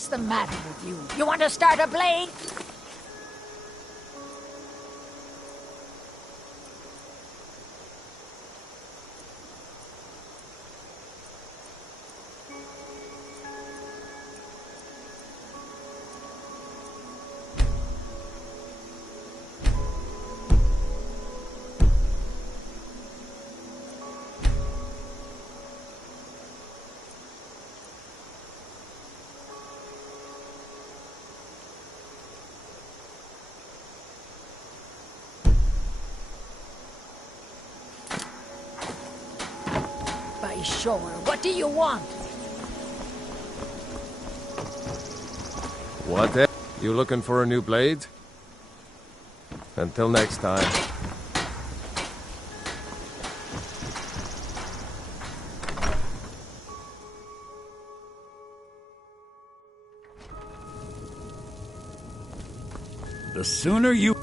What's the matter with you? You want to start a blade? Sure. What do you want? What the? You looking for a new blade? Until next time. The sooner you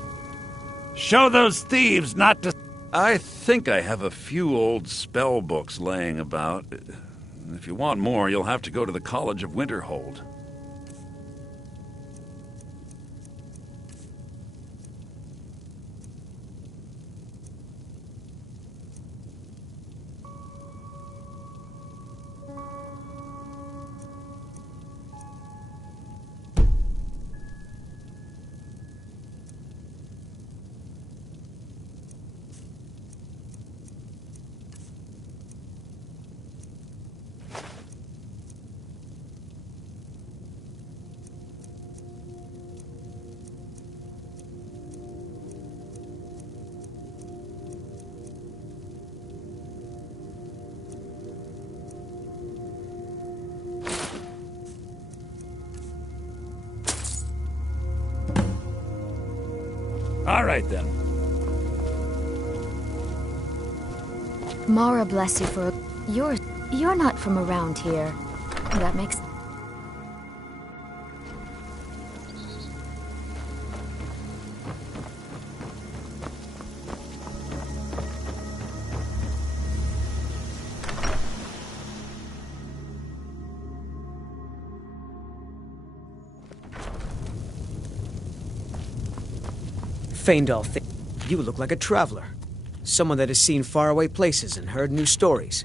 show those thieves not to... I think I have a few old spell books laying about. If you want more, you'll have to go to the College of Winterhold. All right, then. Mara bless you for... You're not from around here. That makes... Faendal, you look like a traveler. Someone that has seen faraway places and heard new stories.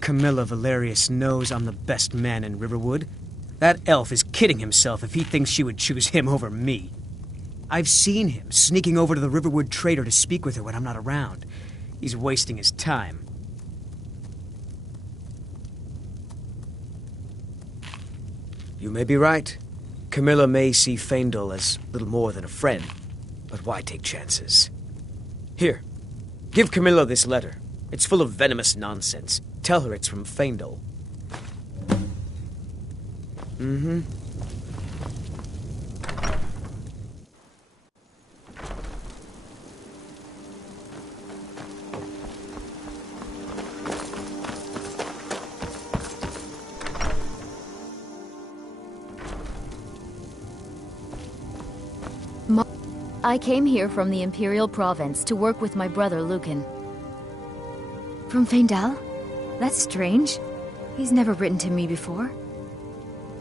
Camilla Valerius knows I'm the best man in Riverwood. That elf is kidding himself if he thinks she would choose him over me. I've seen him sneaking over to the Riverwood trader to speak with her when I'm not around. He's wasting his time. You may be right. Camilla may see Faendal as little more than a friend, but why take chances? Here, give Camilla this letter. It's full of venomous nonsense. Tell her it's from Faendal. Mm-hmm. I came here from the Imperial Province to work with my brother Lucan. From Faendal? That's strange. He's never written to me before.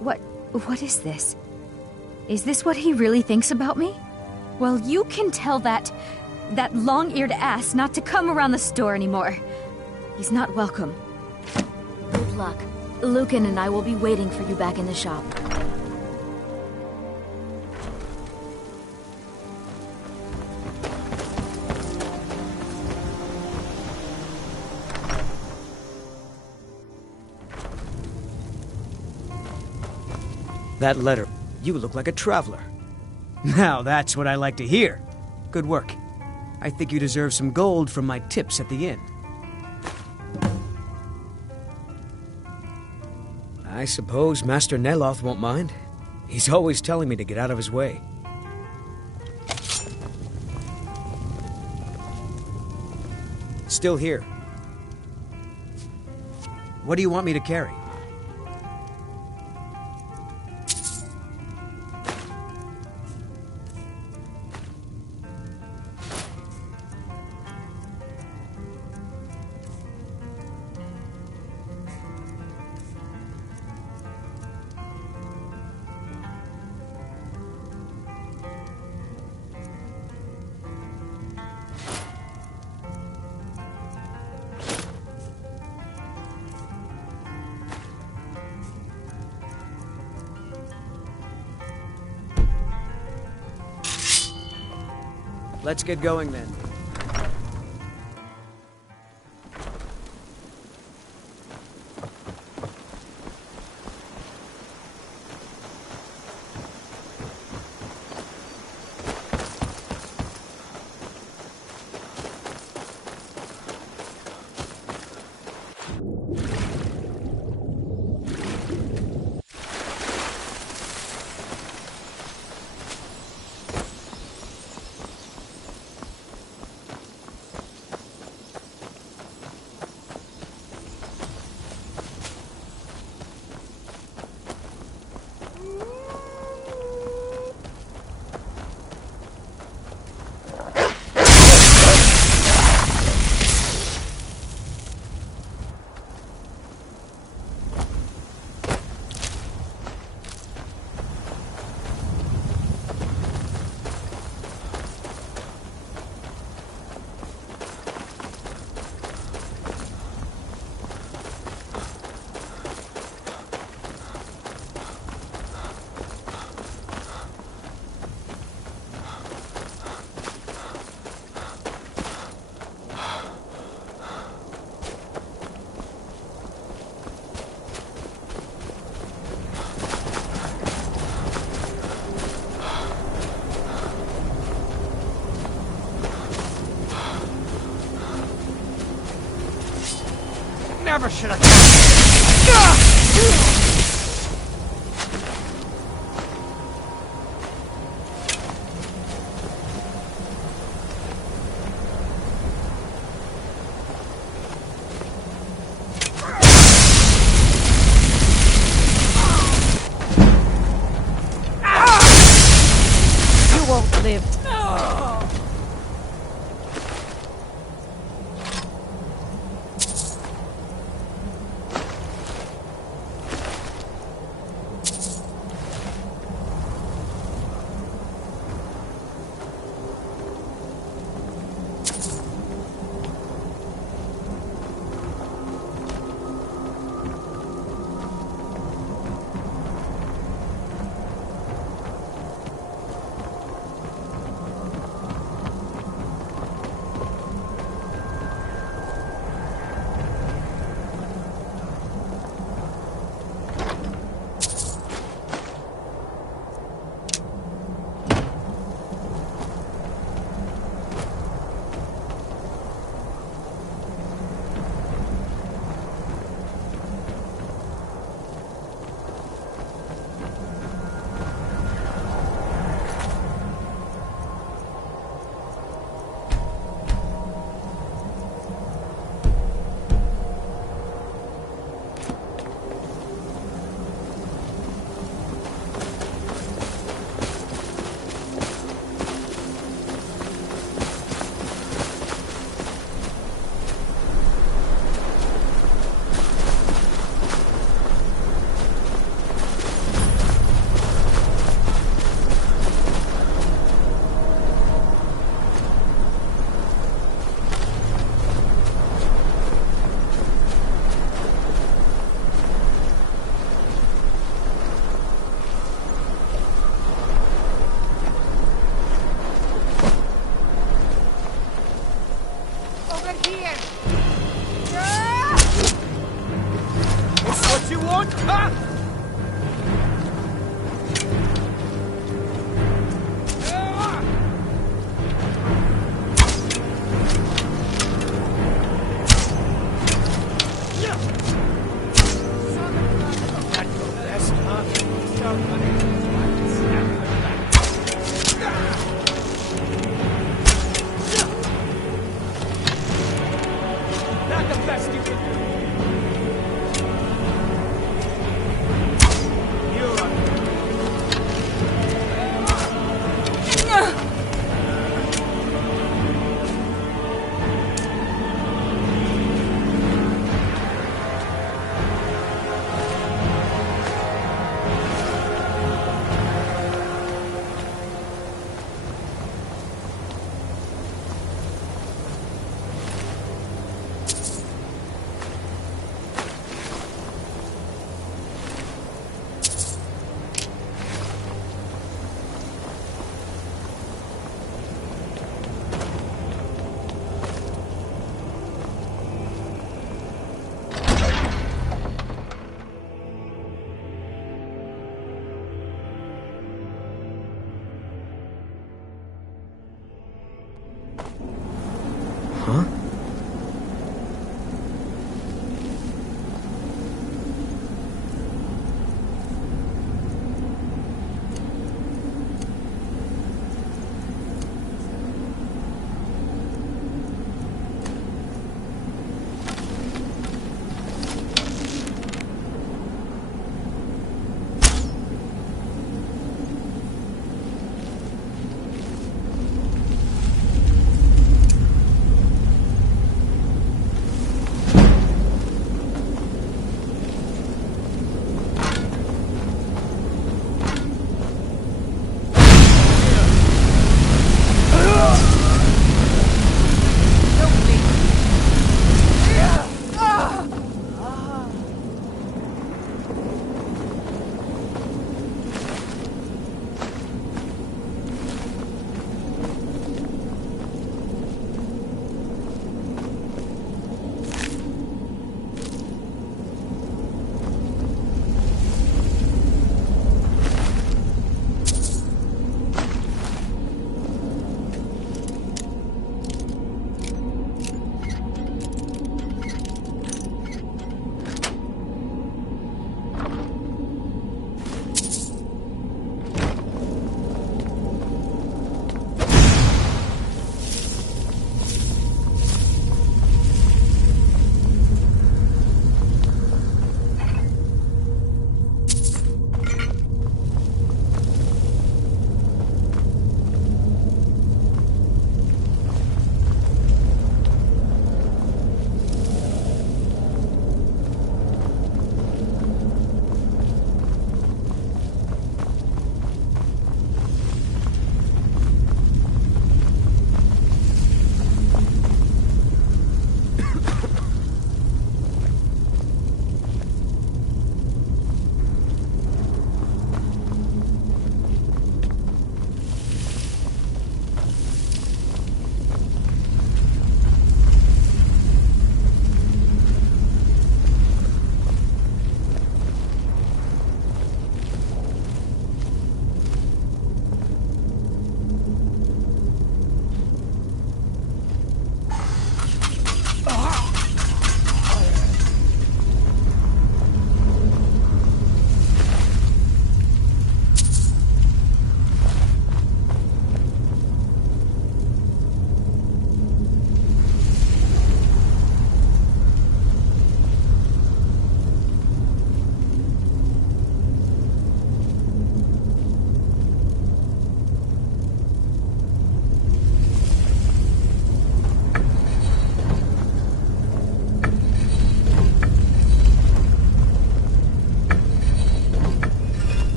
What is this? Is this what he really thinks about me? Well, you can tell that long-eared ass not to come around the store anymore. He's not welcome. Good luck. Lucan and I will be waiting for you back in the shop. That letter, you look like a traveler. Now that's what I like to hear. Good work. I think you deserve some gold from my tips at the inn. I suppose Master Neloth won't mind. He's always telling me to get out of his way. Still here. What do you want me to carry? Let's get going then. Never should have. You won't live.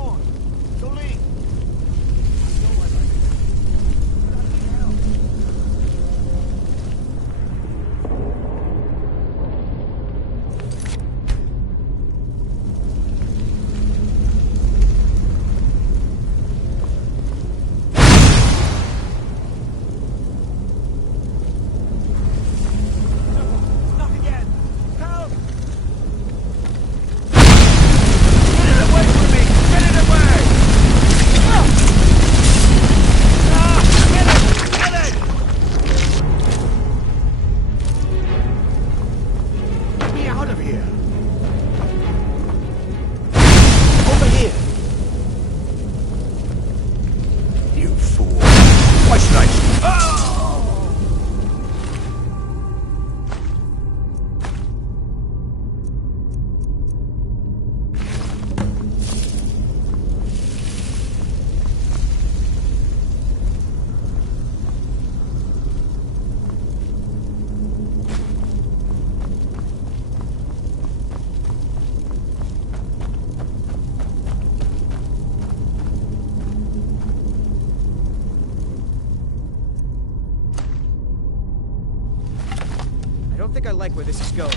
on. Jolene. Not again. Help! Get it away from me! Get it away! Get it! Get it! Get me out of here! Over here! You fool! Why should I? Oh! I don't think I like where this is going.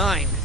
9.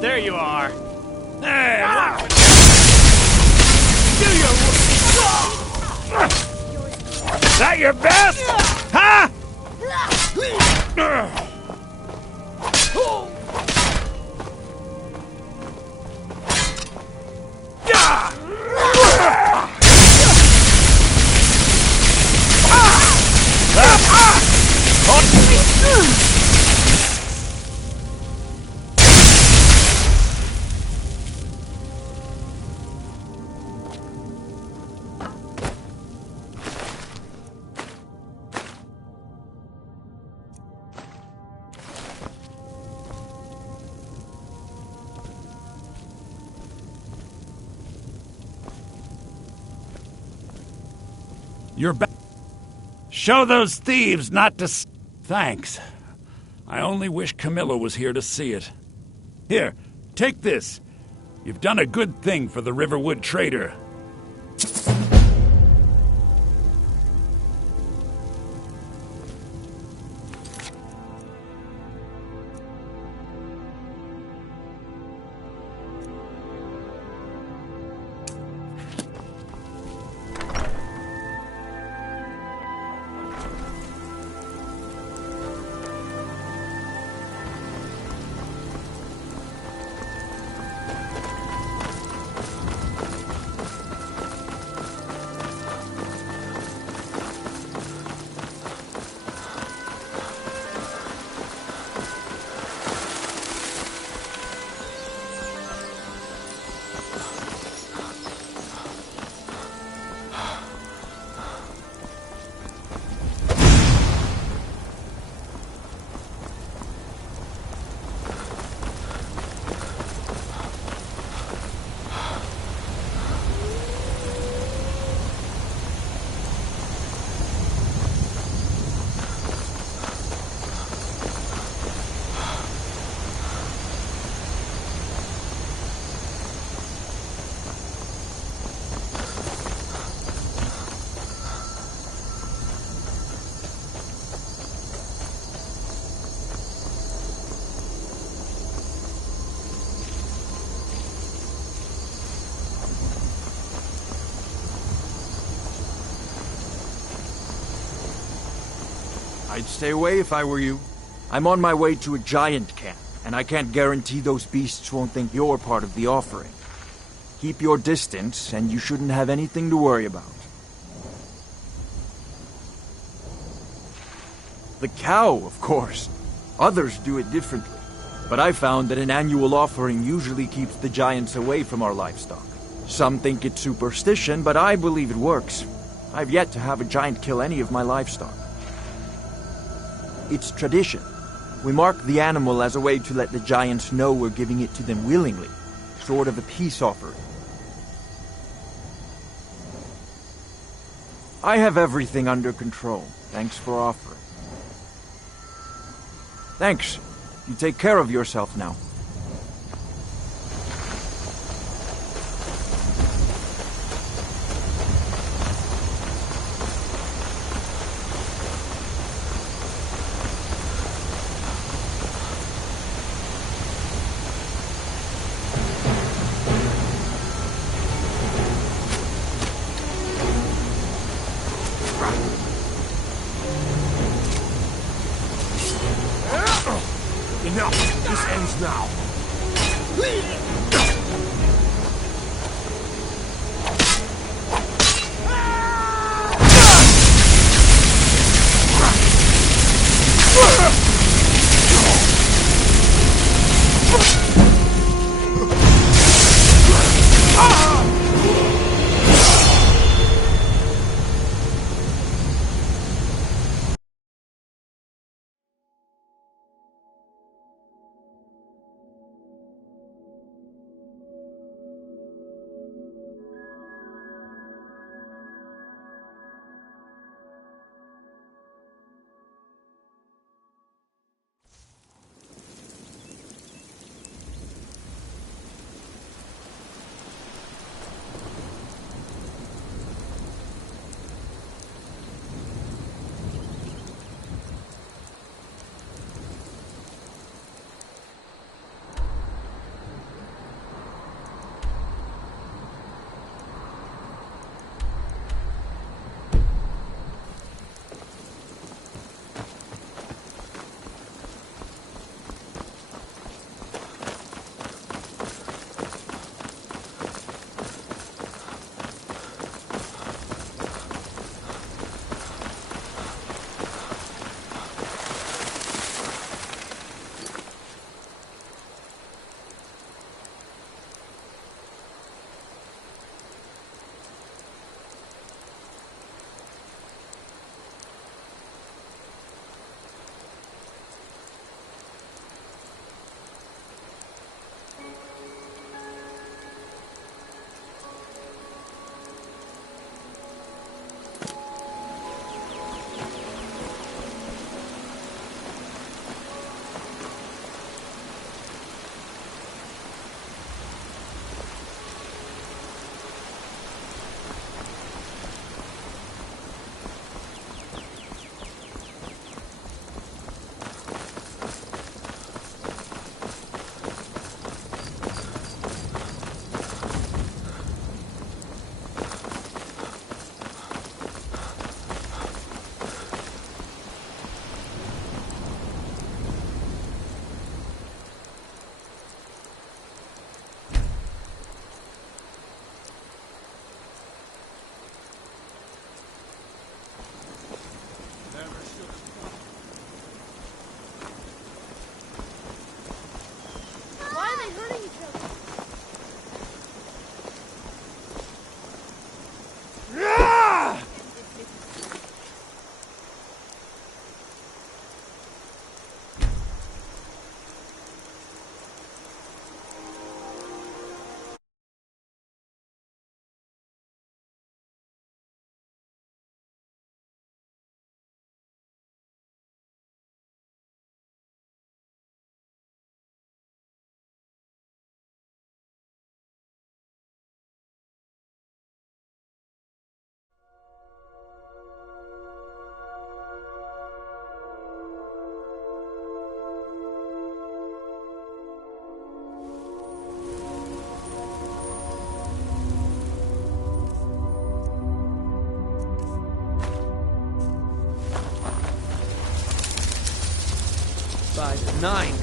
There you are. Hey, Do your is that your best? Huh? You're back. Show those thieves not to... Thanks. I only wish Camilla was here to see it. Here, take this. You've done a good thing for the Riverwood trader. I'd stay away if I were you. I'm on my way to a giant camp, and I can't guarantee those beasts won't think you're part of the offering. Keep your distance, and you shouldn't have anything to worry about. The cow, of course. Others do it differently. But I found that an annual offering usually keeps the giants away from our livestock. Some think it's superstition, but I believe it works. I've yet to have a giant kill any of my livestock. It's tradition. We mark the animal as a way to let the giants know we're giving it to them willingly. Sort of a peace offering. I have everything under control. Thanks for offering. Thanks. You take care of yourself now. Enough! This ends now. size is 9.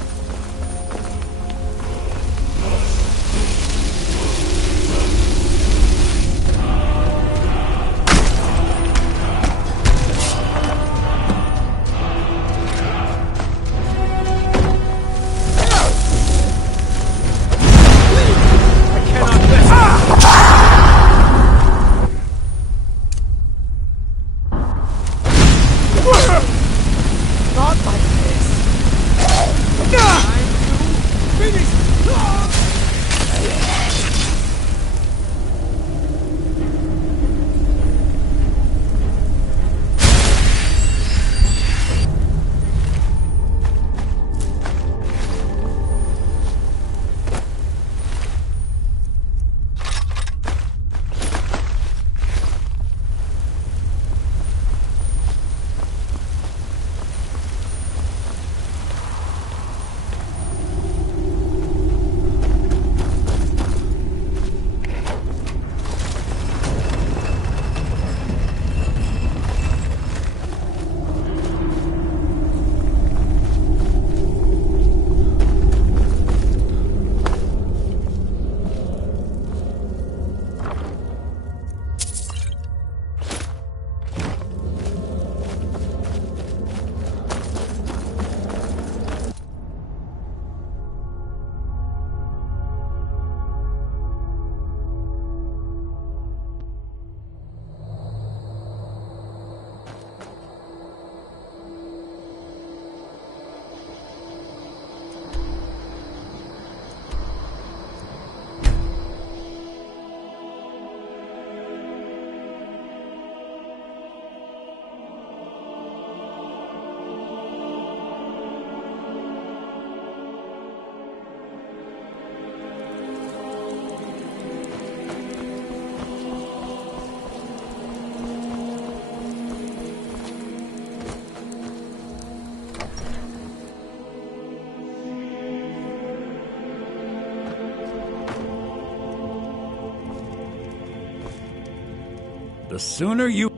The sooner you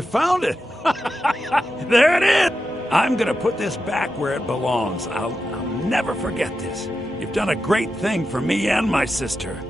found it! There it is! I'm gonna put this back where it belongs. I'll never forget this. You've done a great thing for me and my sister.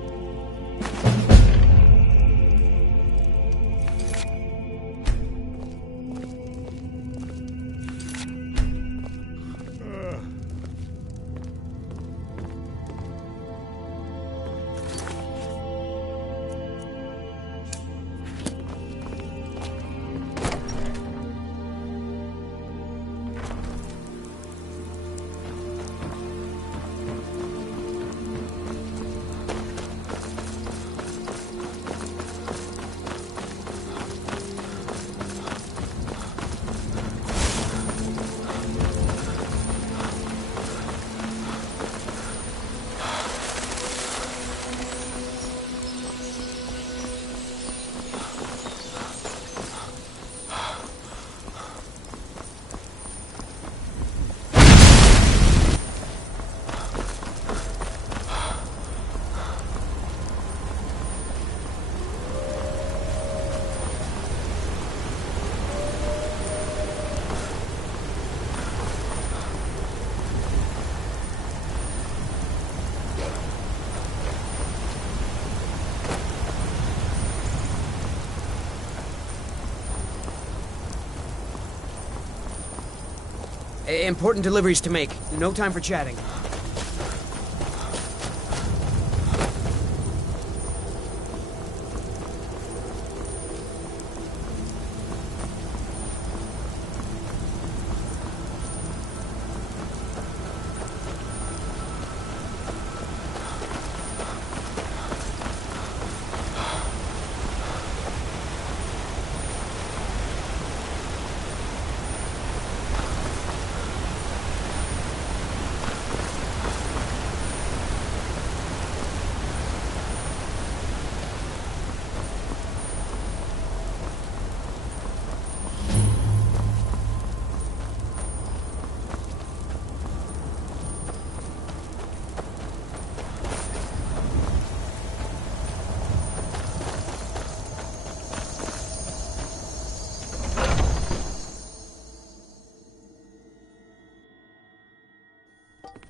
Important deliveries to make. No time for chatting.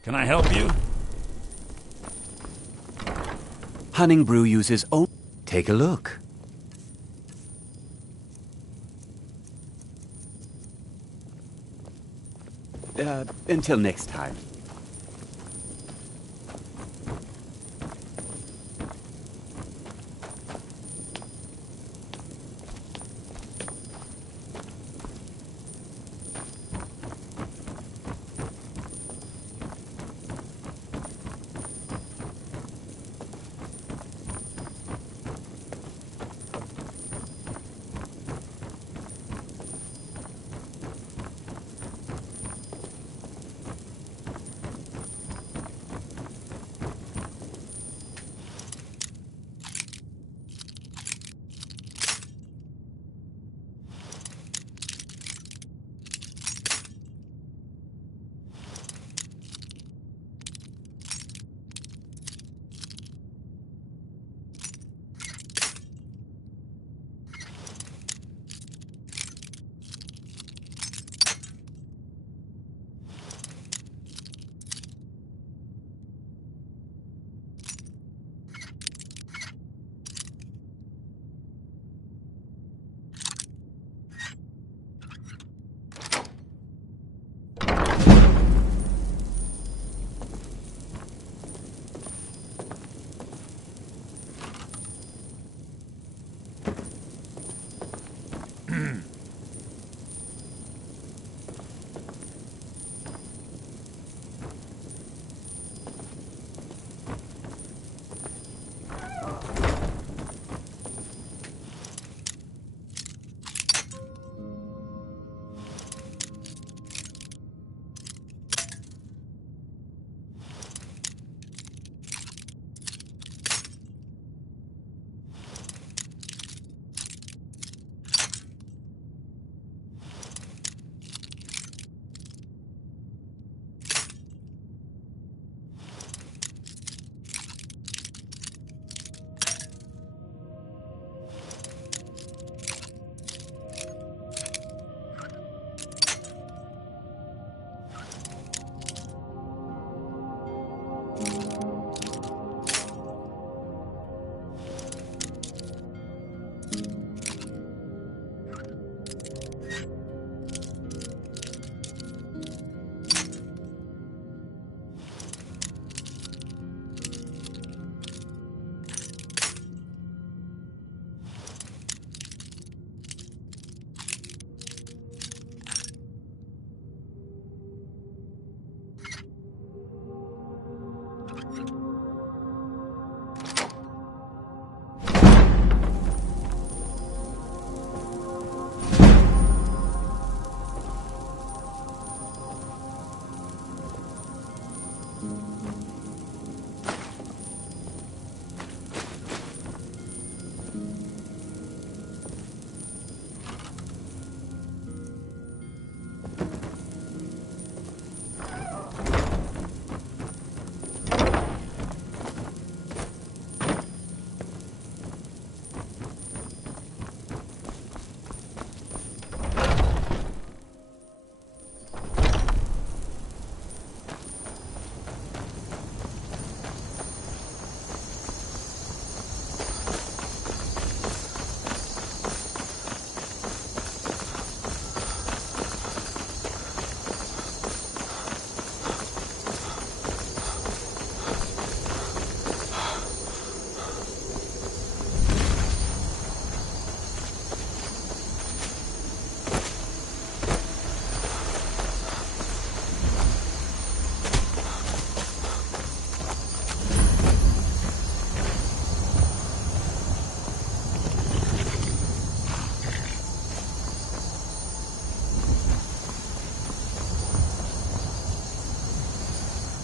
Can I help you? Hunning Brew uses own. Take a look. Until next time.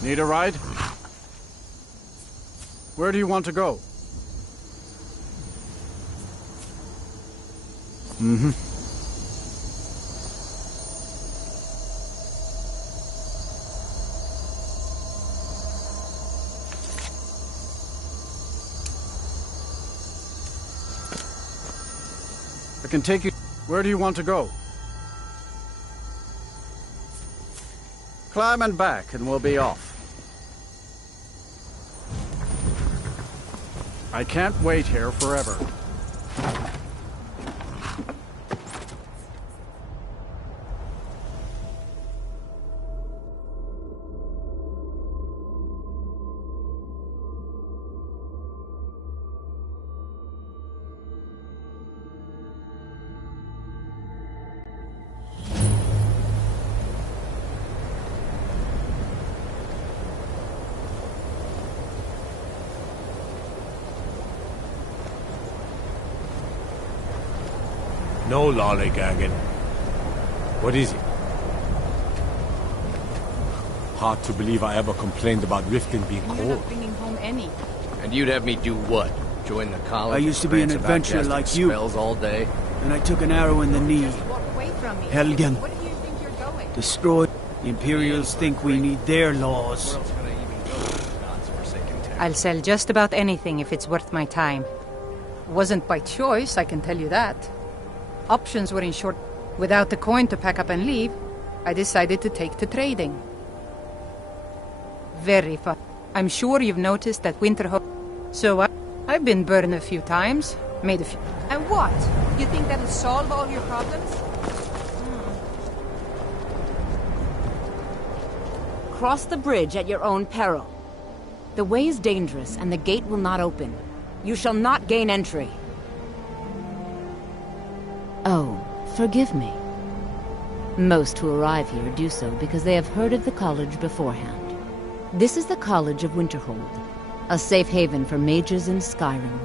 Need a ride? Where do you want to go? Mm-hmm. I can take you... Where do you want to go? Climb and back, and we'll be off. I can't wait here forever. No lollygagging. What is it? Hard to believe I ever complained about Riften being You're cold. not bringing home any. And you'd have me do what? Join the college? I used to be an rant about adventurer casting like you. spells all day? And I took an arrow in the knee. Just walk away from me. Helgen. Where do you think you're going? Destroyed. The Imperials think we need their laws. Where else could I even go to God's forsaken town? I'll sell just about anything if it's worth my time. Wasn't by choice, I can tell you that. Options were in short. Without the coin to pack up and leave, I decided to take to trading. Very fun. I'm sure you've noticed that Winterhold. So I've been burned a few times, made a few. And what? You think that'll solve all your problems? Cross the bridge at your own peril. The way is dangerous, and the gate will not open. You shall not gain entry. Oh, forgive me. Most who arrive here do so because they have heard of the college beforehand. This is the College of Winterhold, a safe haven for mages in Skyrim,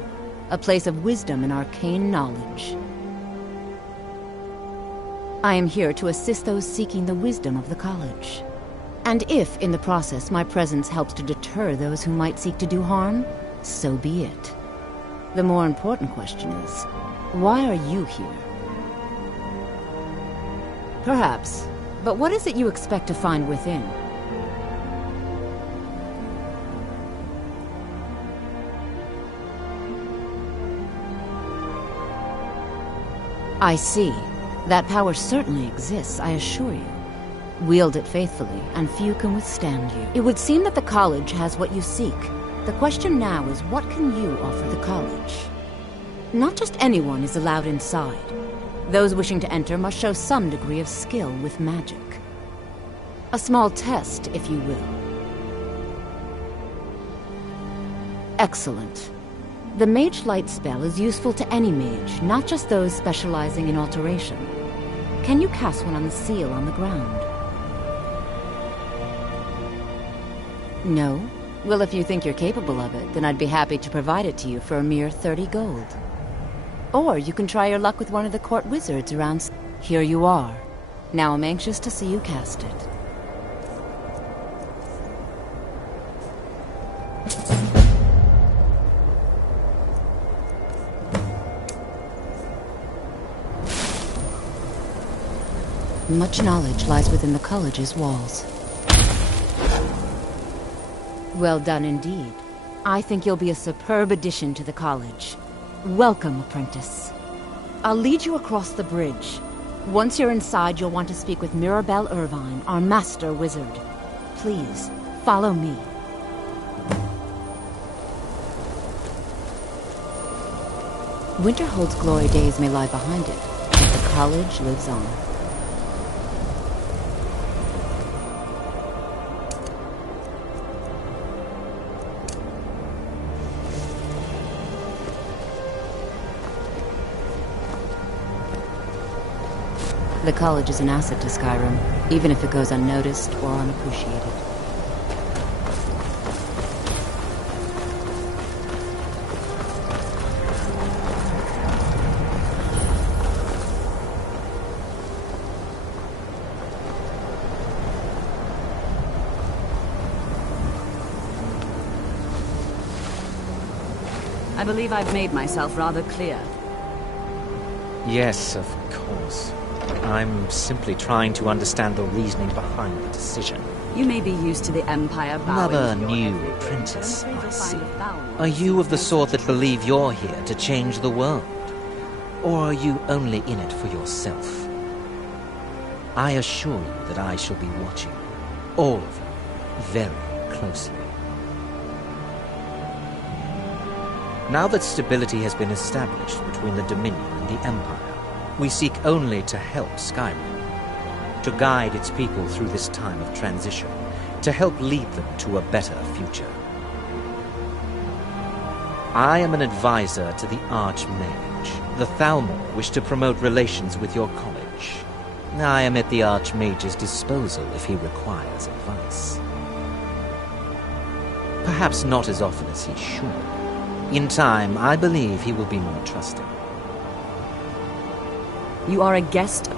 a place of wisdom and arcane knowledge. I am here to assist those seeking the wisdom of the college. And if, in the process, my presence helps to deter those who might seek to do harm, so be it. The more important question is, why are you here? Perhaps, but what is it you expect to find within? I see. That power certainly exists, I assure you. Wield it faithfully, and few can withstand you. It would seem that the college has what you seek. The question now is, what can you offer the college? Not just anyone is allowed inside. Those wishing to enter must show some degree of skill with magic. A small test, if you will. Excellent. The Mage Light spell is useful to any mage, not just those specializing in alteration. Can you cast one on the seal on the ground? No? Well, if you think you're capable of it, then I'd be happy to provide it to you for a mere 30 gold. Or you can try your luck with one of the court wizards around. Here you are. Now I'm anxious to see you cast it. Much knowledge lies within the college's walls. Well done indeed. I think you'll be a superb addition to the college. Welcome, apprentice. I'll lead you across the bridge. Once you're inside, you'll want to speak with Mirabelle Irvine, our master wizard. Please, follow me. Winterhold's glory days may lie behind it, but the college lives on. The college is an asset to Skyrim, even if it goes unnoticed or unappreciated. I believe I've made myself rather clear. Yes, of course. I'm simply trying to understand the reasoning behind the decision. You may be used to the Empire bowing Another to your new every apprentice, whim. I see. Are you of the sort that believe you're here to change the world? Or are you only in it for yourself? I assure you that I shall be watching all of you very closely. Now that stability has been established between the Dominion and the Empire, we seek only to help Skyrim, to guide its people through this time of transition, to help lead them to a better future. I am an advisor to the Archmage. The Thalmor wish to promote relations with your college. I am at the Archmage's disposal if he requires advice. Perhaps not as often as he should. In time, I believe he will be more trusting. You are a guest.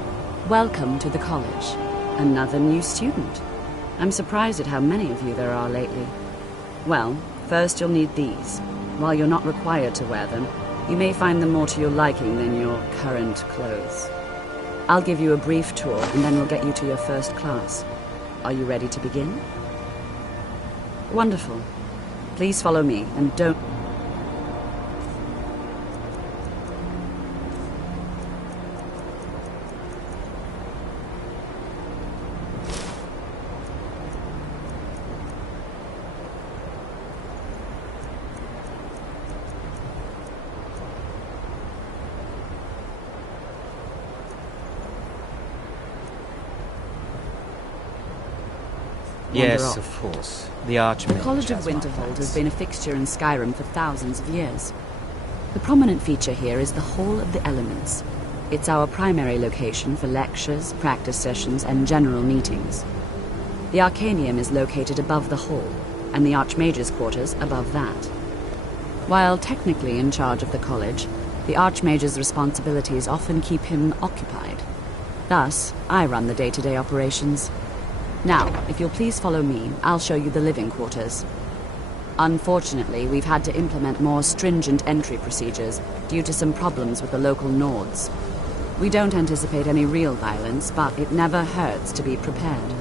Welcome to the college. Another new student. I'm surprised at how many of you there are lately. Well, first you'll need these. While you're not required to wear them, you may find them more to your liking than your current clothes. I'll give you a brief tour, and then we'll get you to your first class. Are you ready to begin? Wonderful. Please follow me, and don't... Yes, of course. The Archmage. The College of Winterhold has been a fixture in Skyrim for thousands of years. The prominent feature here is the Hall of the Elements. It's our primary location for lectures, practice sessions, and general meetings. The Arcanium is located above the hall, and the Archmage's quarters above that. While technically in charge of the college, the Archmage's responsibilities often keep him occupied. Thus, I run the day-to-day operations. Now, if you'll please follow me, I'll show you the living quarters. Unfortunately, we've had to implement more stringent entry procedures due to some problems with the local Nords. We don't anticipate any real violence, but it never hurts to be prepared.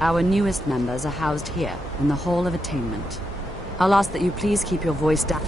Our newest members are housed here, in the Hall of Attainment. I'll ask that you please keep your voice down.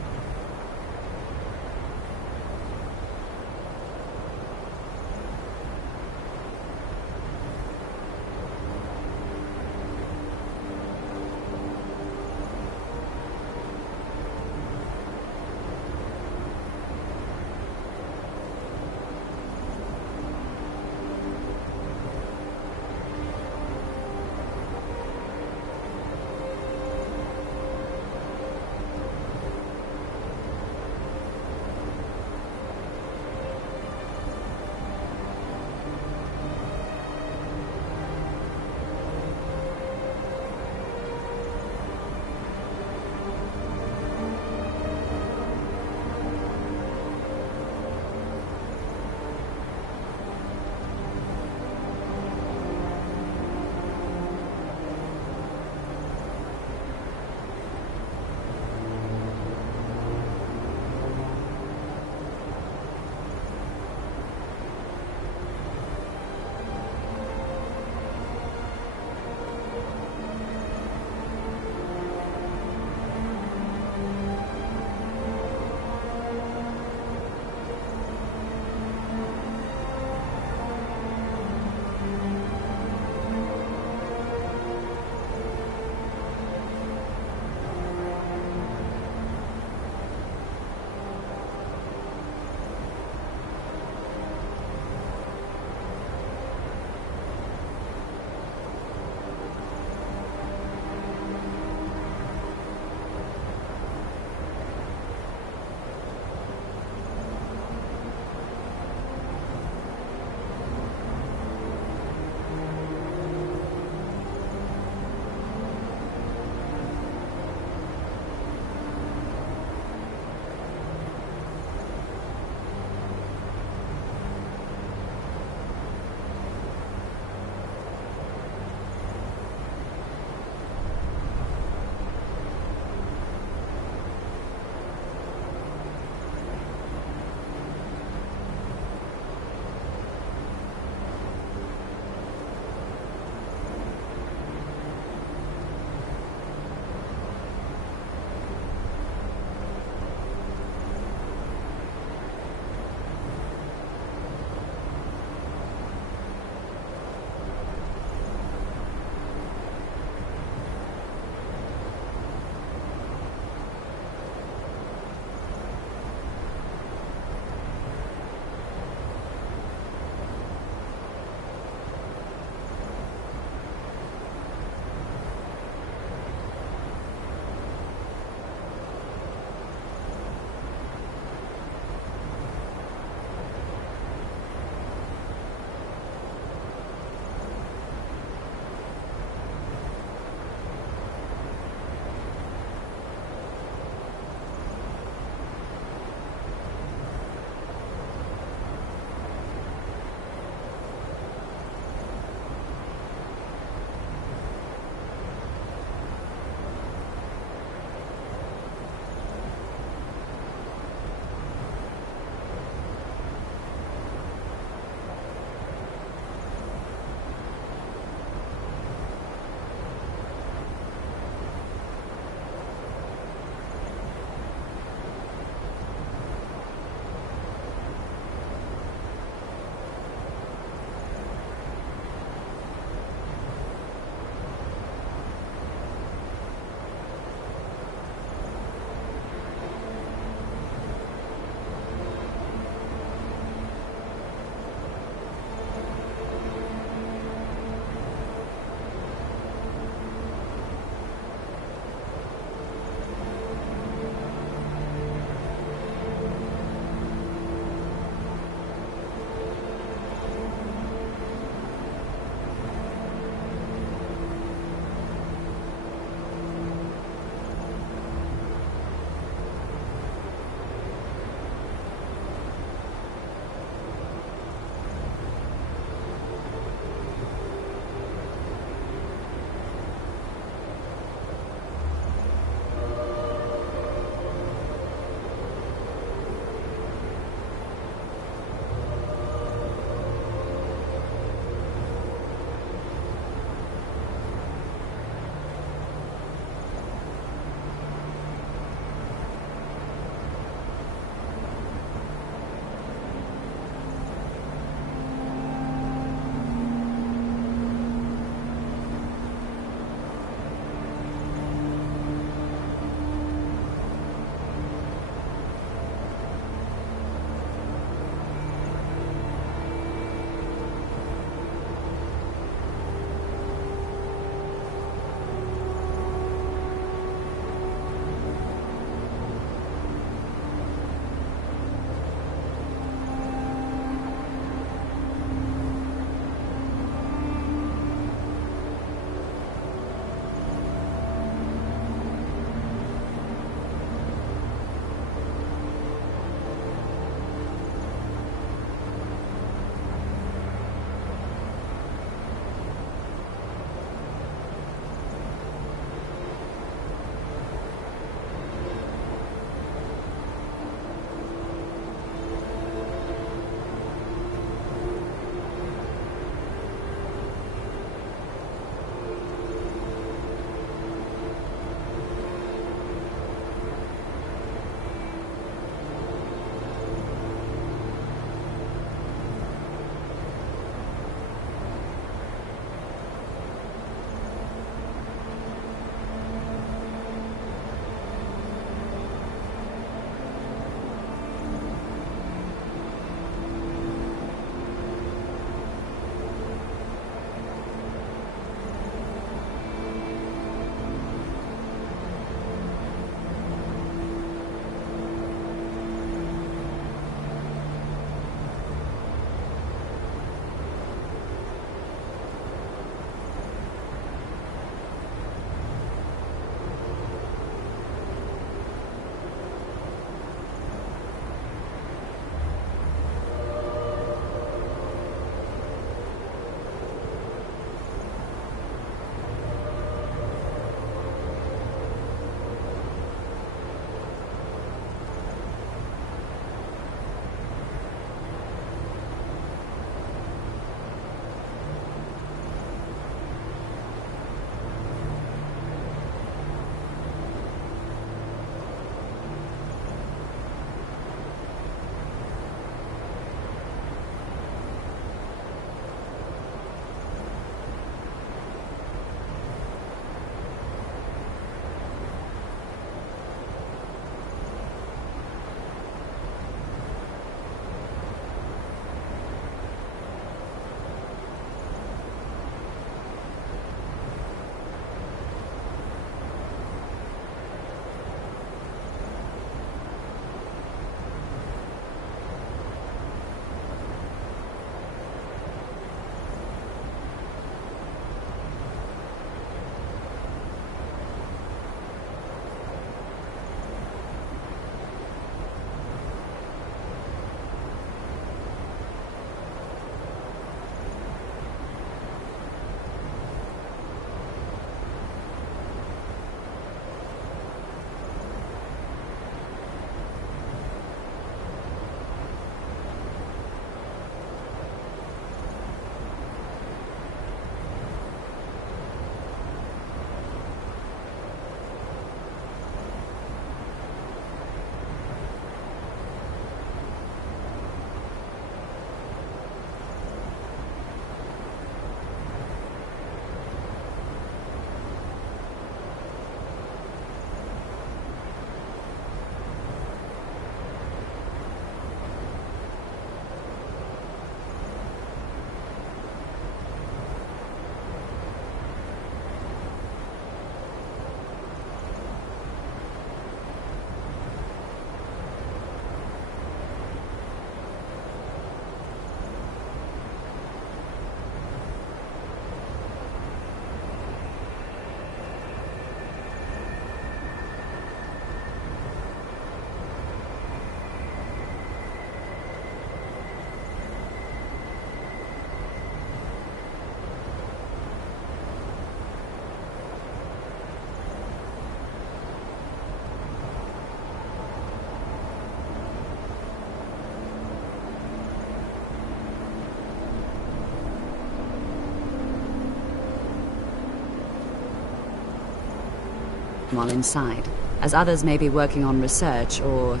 while inside, as others may be working on research or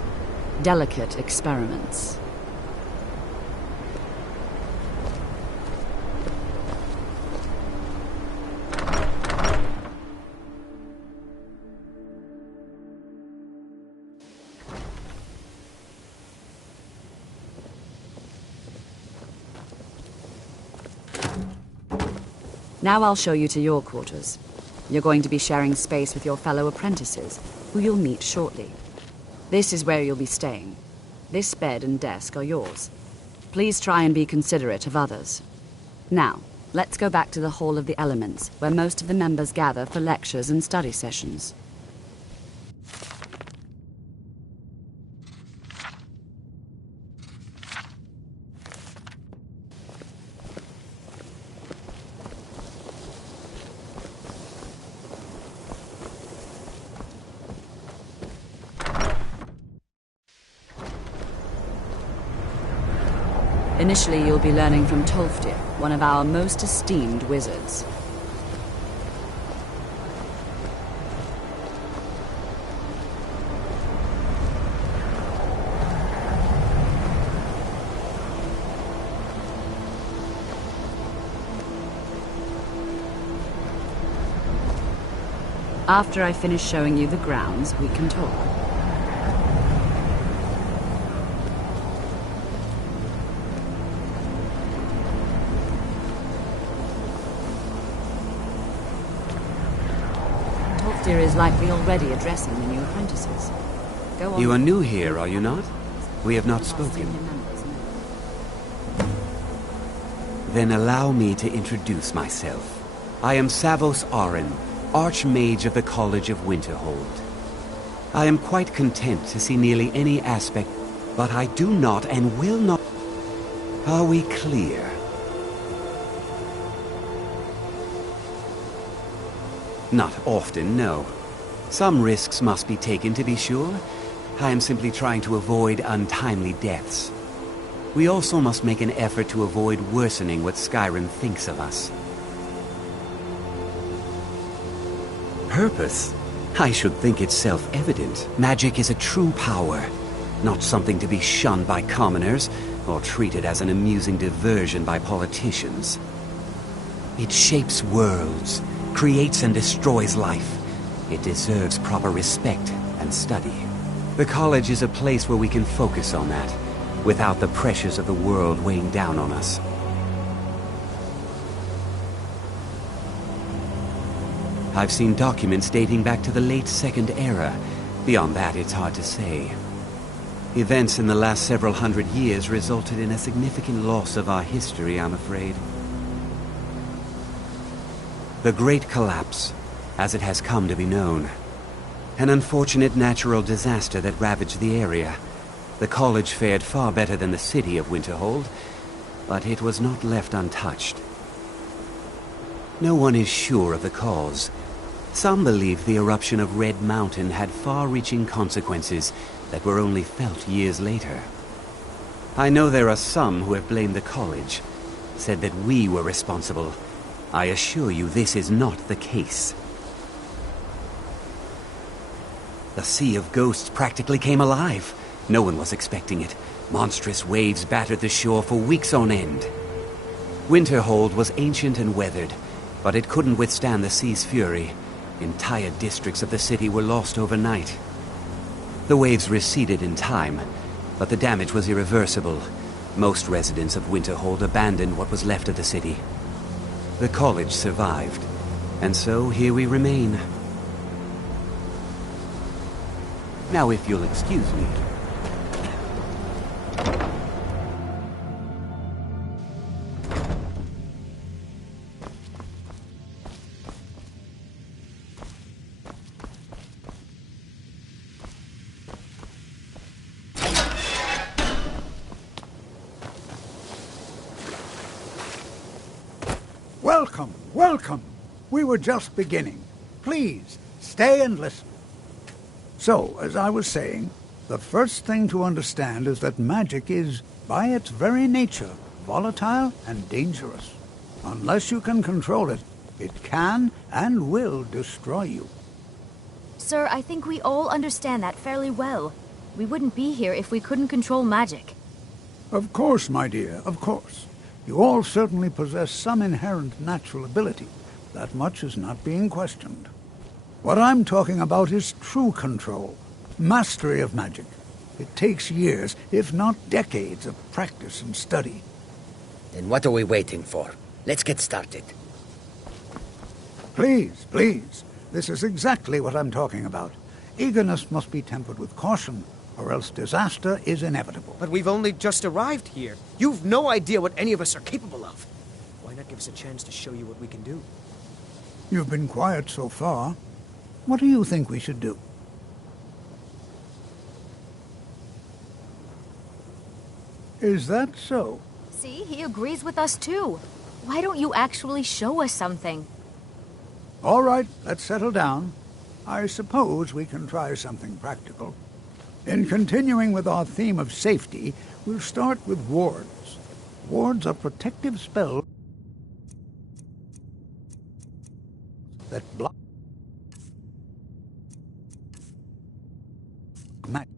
delicate experiments. Now I'll show you to your quarters. You're going to be sharing space with your fellow apprentices, who you'll meet shortly. This is where you'll be staying. This bed and desk are yours. Please try and be considerate of others. Now, let's go back to the Hall of the Elements, where most of the members gather for lectures and study sessions. Initially, you'll be learning from Tolfdir, one of our most esteemed wizards. After I finish showing you the grounds, we can talk. Is likely already addressing the new apprentices. Go on. You are new here, are you not? We have not spoken. Then allow me to introduce myself. I am Savos Arin, Archmage of the College of Winterhold. I am quite content to see nearly any aspect, but I do not and will not... Are we clear? Not often, no. Some risks must be taken, to be sure. I am simply trying to avoid untimely deaths. We also must make an effort to avoid worsening what Skyrim thinks of us. Purpose? I should think it's self-evident. Magic is a true power, not something to be shunned by commoners, or treated as an amusing diversion by politicians. It shapes worlds, creates and destroys life. It deserves proper respect and study. The college is a place where we can focus on that, without the pressures of the world weighing down on us. I've seen documents dating back to the late Second Era. Beyond that, it's hard to say. Events in the last several hundred years resulted in a significant loss of our history, I'm afraid. The Great Collapse, as it has come to be known. An unfortunate natural disaster that ravaged the area. The college fared far better than the city of Winterhold, but it was not left untouched. No one is sure of the cause. Some believe the eruption of Red Mountain had far-reaching consequences that were only felt years later. I know there are some who have blamed the college, said that we were responsible. I assure you this is not the case. The Sea of Ghosts practically came alive. No one was expecting it. Monstrous waves battered the shore for weeks on end. Winterhold was ancient and weathered, but it couldn't withstand the sea's fury. Entire districts of the city were lost overnight. The waves receded in time, but the damage was irreversible. Most residents of Winterhold abandoned what was left of the city. The college survived, and so here we remain. Now, if you'll excuse me. Welcome, welcome. We were just beginning. Please, stay and listen. So, as I was saying, the first thing to understand is that magic is, by its very nature, volatile and dangerous. Unless you can control it, it can and will destroy you. Sir, I think we all understand that fairly well. We wouldn't be here if we couldn't control magic. Of course, my dear, of course. You all certainly possess some inherent natural ability. That much is not being questioned. What I'm talking about is true control, mastery of magic. It takes years, if not decades, of practice and study. Then what are we waiting for? Let's get started. Please, please. This is exactly what I'm talking about. Eagerness must be tempered with caution, or else disaster is inevitable. But we've only just arrived here. You've no idea what any of us are capable of. Why not give us a chance to show you what we can do? You've been quiet so far. What do you think we should do? Is that so? See, he agrees with us too. Why don't you actually show us something? All right, let's settle down. I suppose we can try something practical. In continuing with our theme of safety, we'll start with wards. Wards are protective spells that block magic.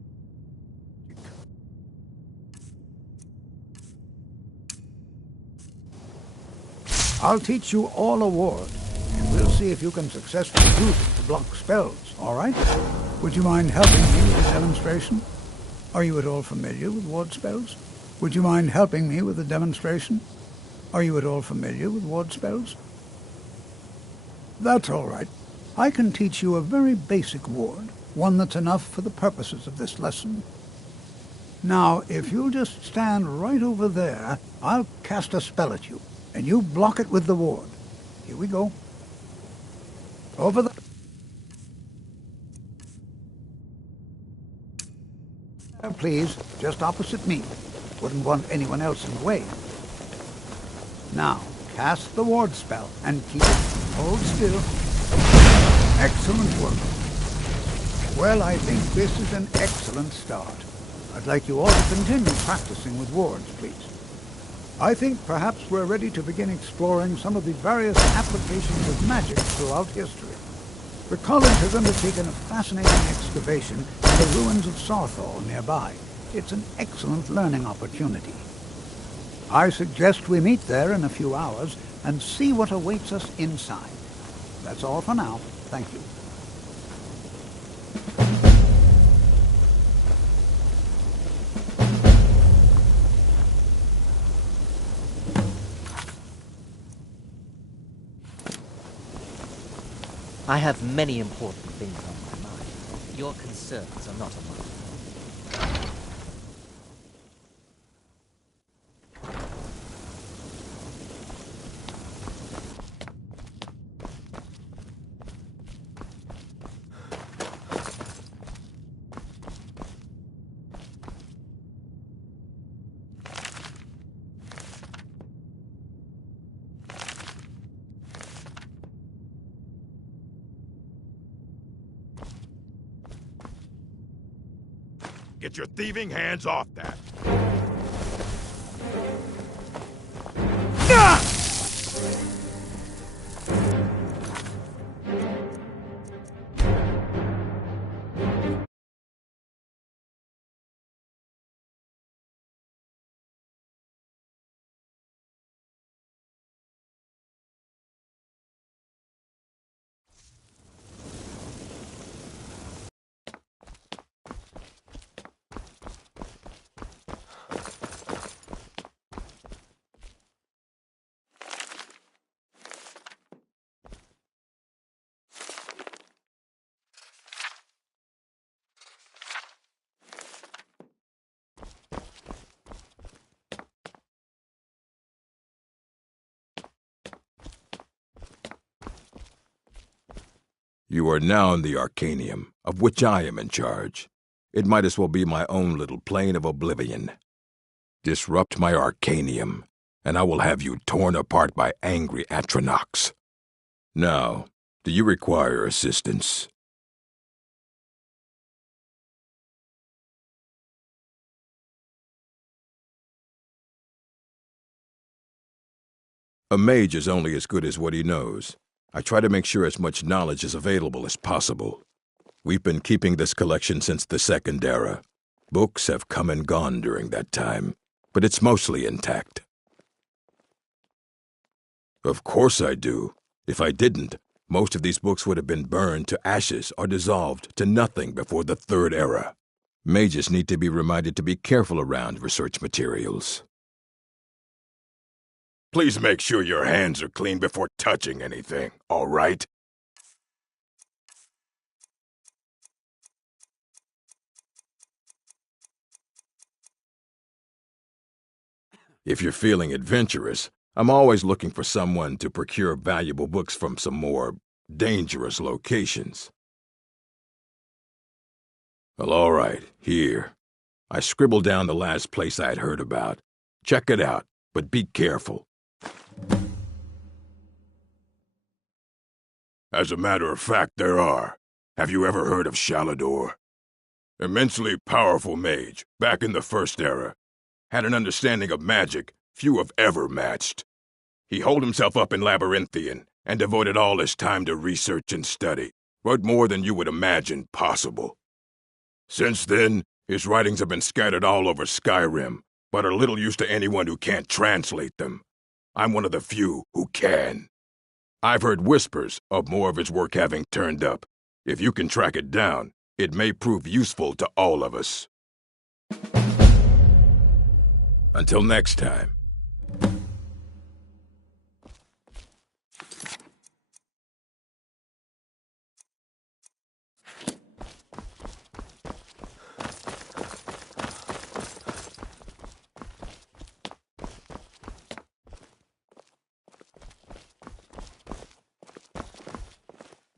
I'll teach you all a ward, and we'll see if you can successfully use it to block spells, all right? Would you mind helping me with a demonstration? Are you at all familiar with ward spells? Would you mind helping me with a demonstration? Are you at all familiar with ward spells? That's all right. I can teach you a very basic ward, one that's enough for the purposes of this lesson. Now, if you'll just stand right over there, I'll cast a spell at you, and you block it with the ward. Here we go. Over the... Please, just opposite me. Wouldn't want anyone else in the way. Now, cast the ward spell and keep it. Hold still. Excellent work. Well, I think this is an excellent start. I'd like you all to continue practicing with wards, please. I think perhaps we're ready to begin exploring some of the various applications of magic throughout history. The college has undertaken a fascinating excavation in the ruins of Sarthal nearby. It's an excellent learning opportunity. I suggest we meet there in a few hours and see what awaits us inside. That's all for now. Thank you. I have many important things on my mind. Your concerns are not among them. Get your thieving hands off that. You are now in the Arcanium, of which I am in charge. It might as well be my own little plane of oblivion. Disrupt my Arcanium, and I will have you torn apart by angry Atronachs. Now, do you require assistance? A mage is only as good as what he knows. I try to make sure as much knowledge is available as possible. We've been keeping this collection since the Second Era. Books have come and gone during that time, but it's mostly intact. Of course I do. If I didn't, most of these books would have been burned to ashes or dissolved to nothing before the Third Era. Mages need to be reminded to be careful around research materials. Please make sure your hands are clean before touching anything, all right? If you're feeling adventurous, I'm always looking for someone to procure valuable books from some more dangerous locations. Well, all right, here. I scribbled down the last place I had heard about. Check it out, but be careful. As a matter of fact, there are. Have you ever heard of Shalador? Immensely powerful mage, back in the First Era. Had an understanding of magic few have ever matched. He holed himself up in Labyrinthian and devoted all his time to research and study, wrote more than you would imagine possible. Since then, his writings have been scattered all over Skyrim, but are little use to anyone who can't translate them. I'm one of the few who can. I've heard whispers of more of his work having turned up. If you can track it down, it may prove useful to all of us. Until next time.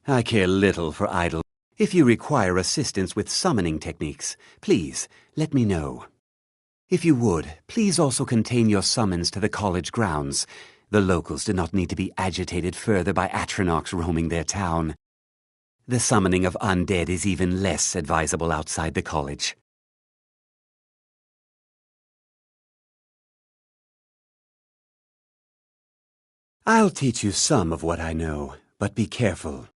I care little for idle. If you require assistance with summoning techniques, please let me know. If you would, please also contain your summons to the college grounds. The locals do not need to be agitated further by Atronachs roaming their town. The summoning of undead is even less advisable outside the college. I'll teach you some of what I know, but be careful.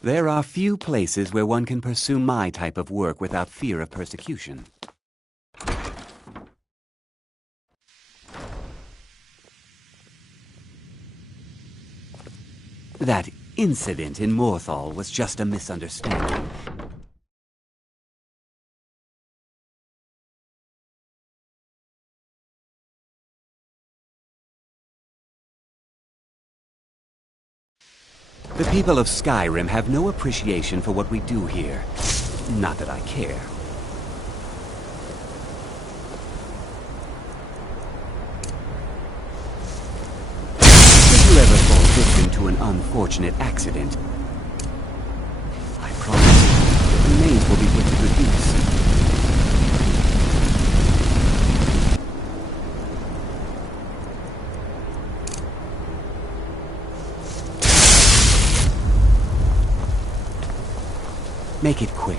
There are few places where one can pursue my type of work without fear of persecution. That incident in Morthal was just a misunderstanding. The people of Skyrim have no appreciation for what we do here. Not that I care. If you ever fall victim to an unfortunate accident, I promise the remains will be put to good use. Make it quick.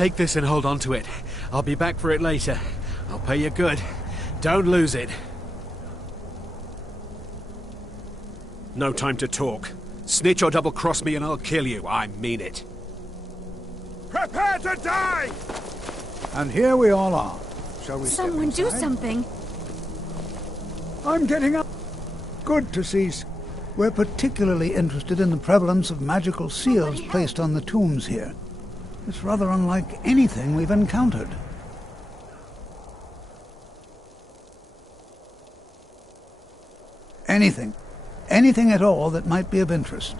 Take this and hold on to it. I'll be back for it later. I'll pay you good. Don't lose it. No time to talk. Snitch or double-cross me and I'll kill you. I mean it. Prepare to die! And here we all are. Shall we Someone do something. I'm getting up. Good to see. We're particularly interested in the prevalence of magical seals placed on the tombs here. It's rather unlike anything we've encountered. Anything. Anything at all that might be of interest.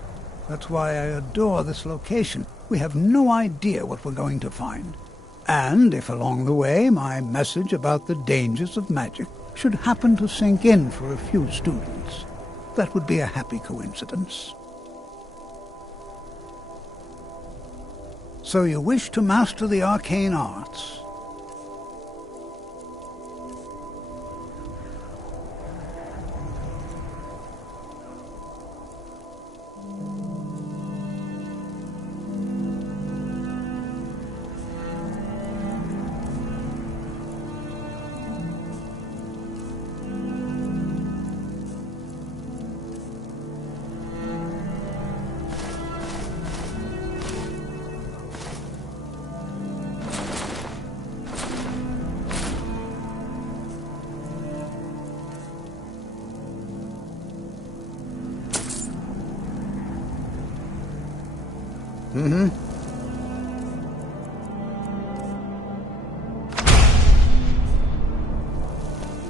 That's why I adore this location. We have no idea what we're going to find. And if along the way my message about the dangers of magic should happen to sink in for a few students, that would be a happy coincidence. So you wish to master the arcane arts?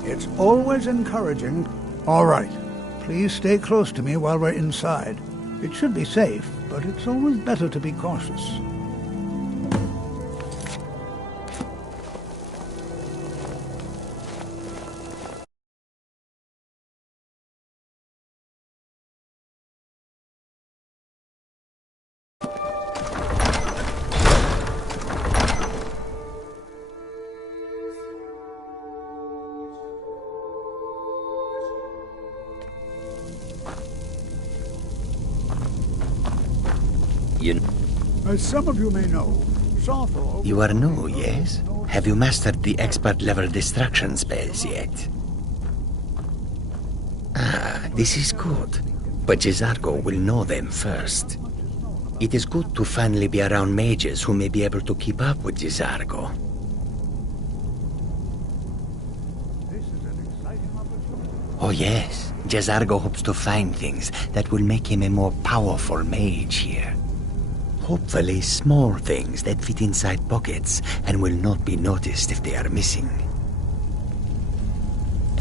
It's always encouraging. All right. Please stay close to me while we're inside. It should be safe, but it's always better to be cautious. As some of you may know, Sarthor... You are new, yes? Have you mastered the expert-level destruction spells yet? Ah, this is good. But Jizargo will know them first. It is good to finally be around mages who may be able to keep up with Jizargo. Oh yes, Jizargo hopes to find things that will make him a more powerful mage here. Hopefully small things that fit inside pockets and will not be noticed if they are missing.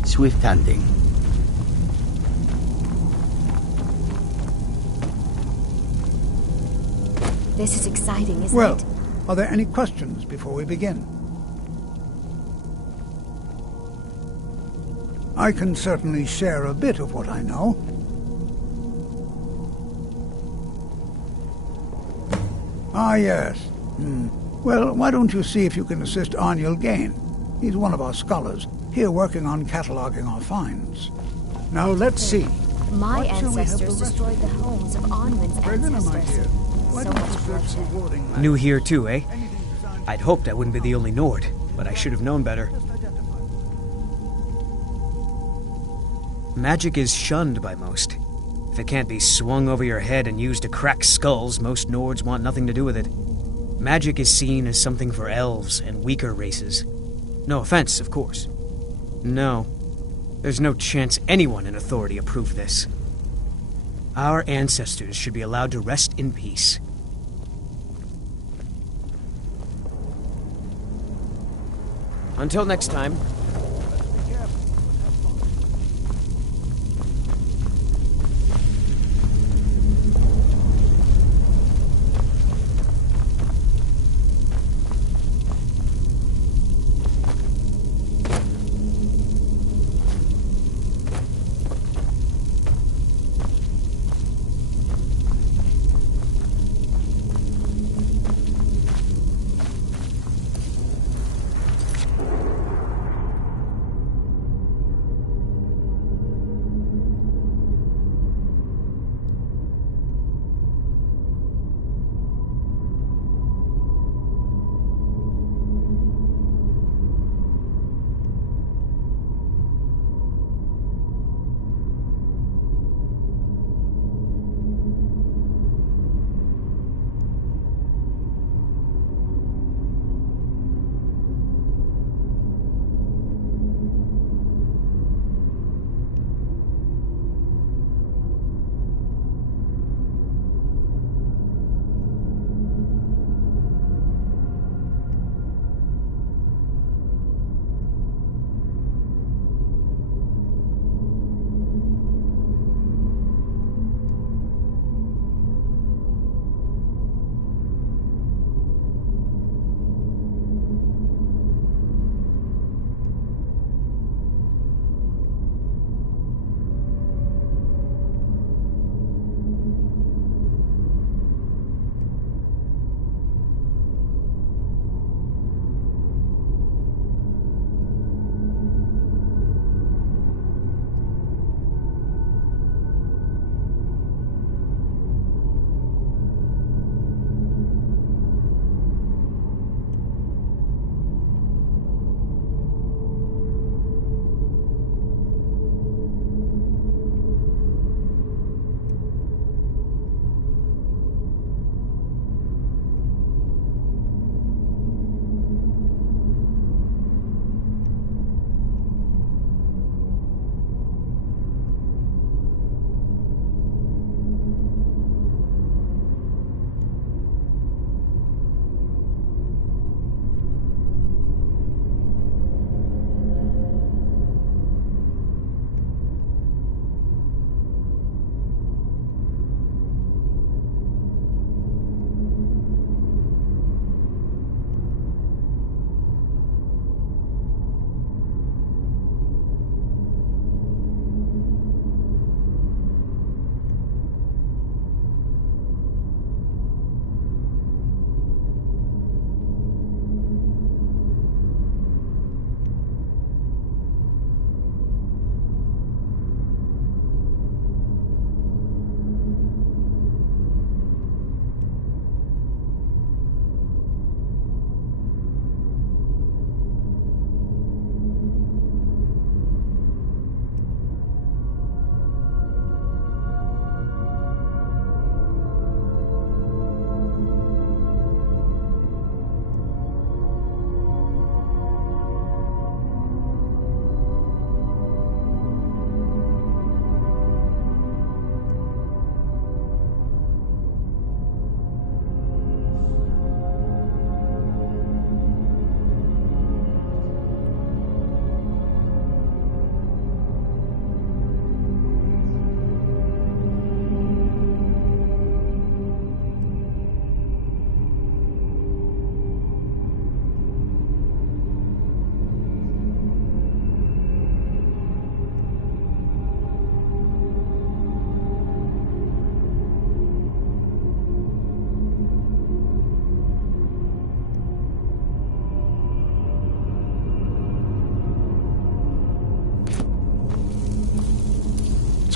Swift hunting. This is exciting, isn't Well, it? are there any questions before we begin? I can certainly share a bit of what I know. Ah, yes. Well, why don't you see if you can assist Arniel Gain? He's one of our scholars, here working on cataloging our finds. Now, let's see. My What shall we have ancestors the rest destroyed the homes of Onwin's Berliner, my ancestors. dear, why So don't you much search bloodshed. rewarding matters? New here too, eh? I'd hoped I wouldn't be the only Nord, but I should have known better. Magic is shunned by most. If it can't be swung over your head and used to crack skulls, most Nords want nothing to do with it. Magic is seen as something for elves and weaker races. No offense, of course. No. There's no chance anyone in authority approved this. Our ancestors should be allowed to rest in peace. Until next time.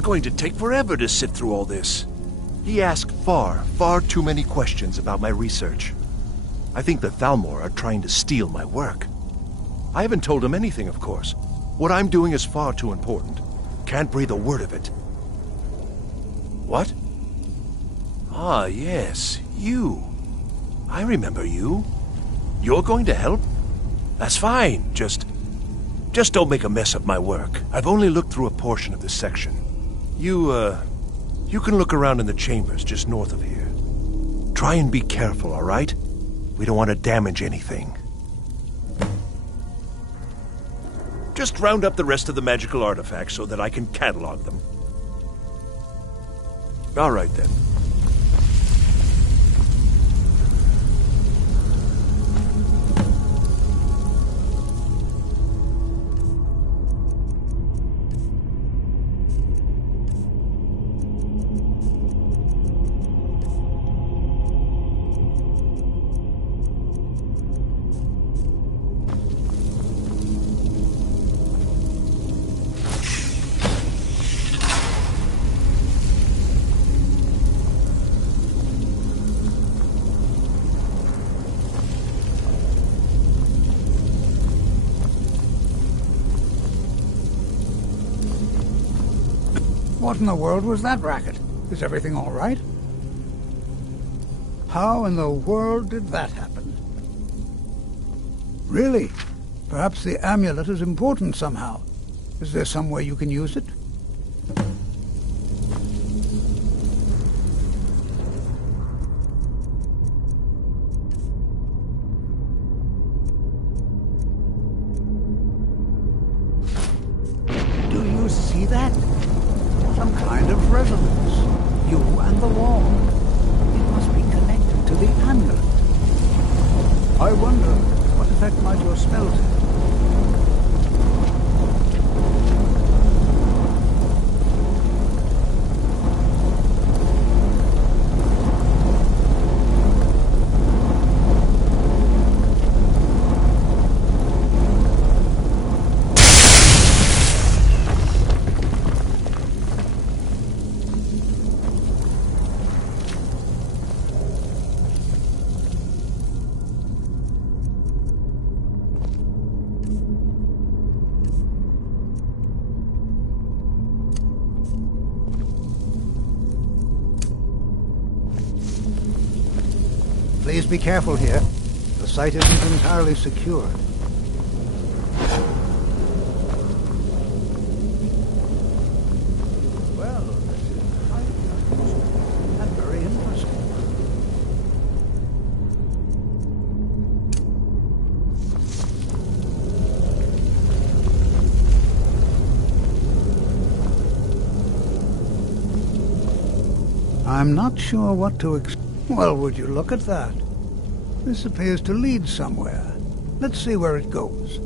going to take forever to sit through all this. He asked far too many questions about my research. I think the Thalmor are trying to steal my work. I haven't told him anything, of course. What I'm doing is far too important. Can't breathe a word of it. What? Ah, yes, you. I remember you. You're going to help? That's fine, just don't make a mess of my work. I've only looked through a portion of this section. You can look around in the chambers just north of here. Try and be careful, all right? We don't want to damage anything. Just round up the rest of the magical artifacts so that I can catalog them. All right, then. What in the world was that racket? Is everything all right? How in the world did that happen? Really? Perhaps the amulet is important somehow. Is there some way you can use it? Do you see that? Some kind of resonance. You and the wall. It must be connected to the amulet. I wonder, what effect might your spells have? Please be careful here. The site isn't entirely secure. Well, this is highly unusual and very interesting. I'm not sure what to expect. Well, would you look at that? This appears to lead somewhere. Let's see where it goes.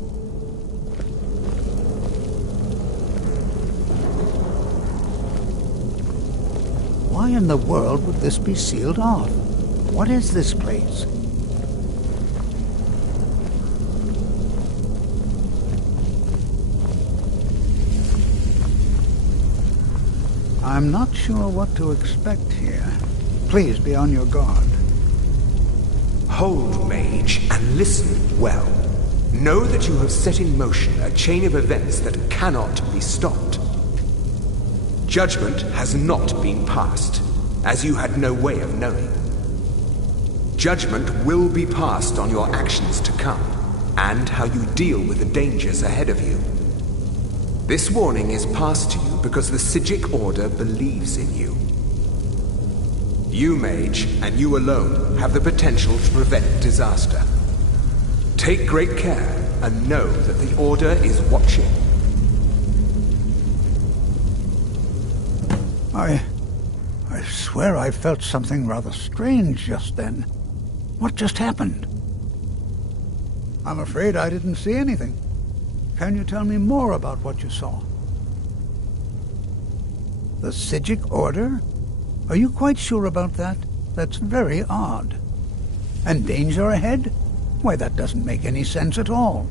Why in the world would this be sealed off? What is this place? I'm not sure what to expect here. Please be on your guard. Hold, mage, and listen well. Know that you have set in motion a chain of events that cannot be stopped. Judgment has not been passed, as you had no way of knowing. Judgment will be passed on your actions to come, and how you deal with the dangers ahead of you. This warning is passed to you because the Psijic Order believes in you. You, mage, and you alone, have the potential to prevent disaster. Take great care, and know that the Order is watching. I swear I felt something rather strange just then. What just happened? I'm afraid I didn't see anything. Can you tell me more about what you saw? The Psijic Order? Are you quite sure about that? That's very odd. And danger ahead? Why, that doesn't make any sense at all.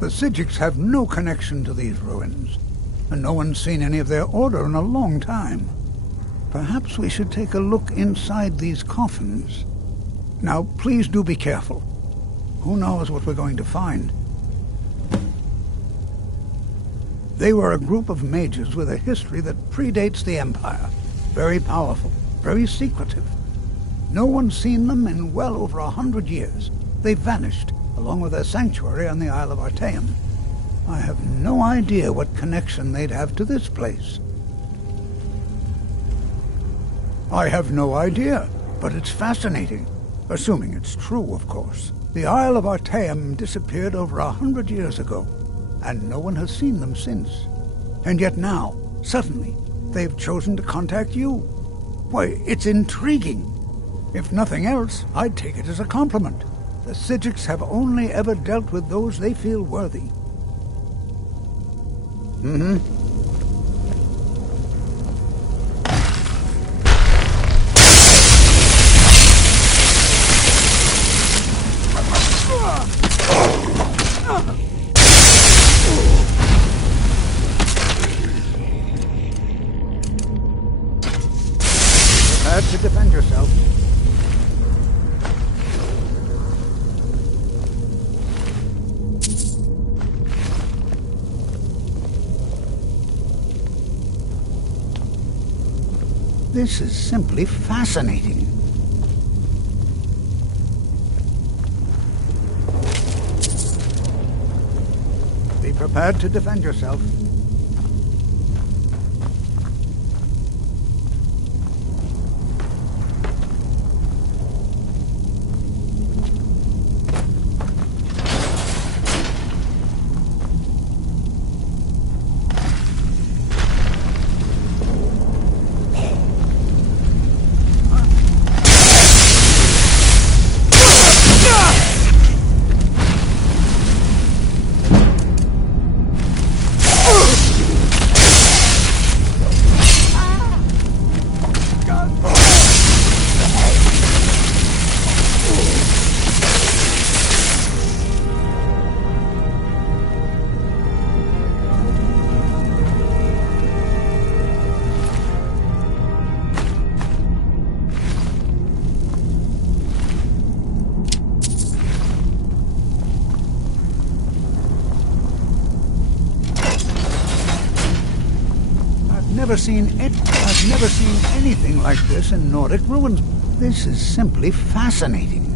The Psijics have no connection to these ruins. and no one's seen any of their order in a long time. Perhaps we should take a look inside these coffins. Now, please do be careful. Who knows what we're going to find? They were a group of mages with a history that predates the Empire. Very powerful, very secretive. No one's seen them in well over 100 years. They vanished, along with their sanctuary on the Isle of Artaeum. I have no idea what connection they'd have to this place. I have no idea, but it's fascinating. Assuming it's true, of course. The Isle of Artaeum disappeared over 100 years ago, and no one has seen them since. And yet now, suddenly, they've chosen to contact you. Why, it's intriguing. If nothing else, I'd take it as a compliment. The Psijics have only ever dealt with those they feel worthy. Prepare to defend yourself. This is simply fascinating. Be prepared to defend yourself. I've never seen anything like this in Nordic ruins. This is simply fascinating.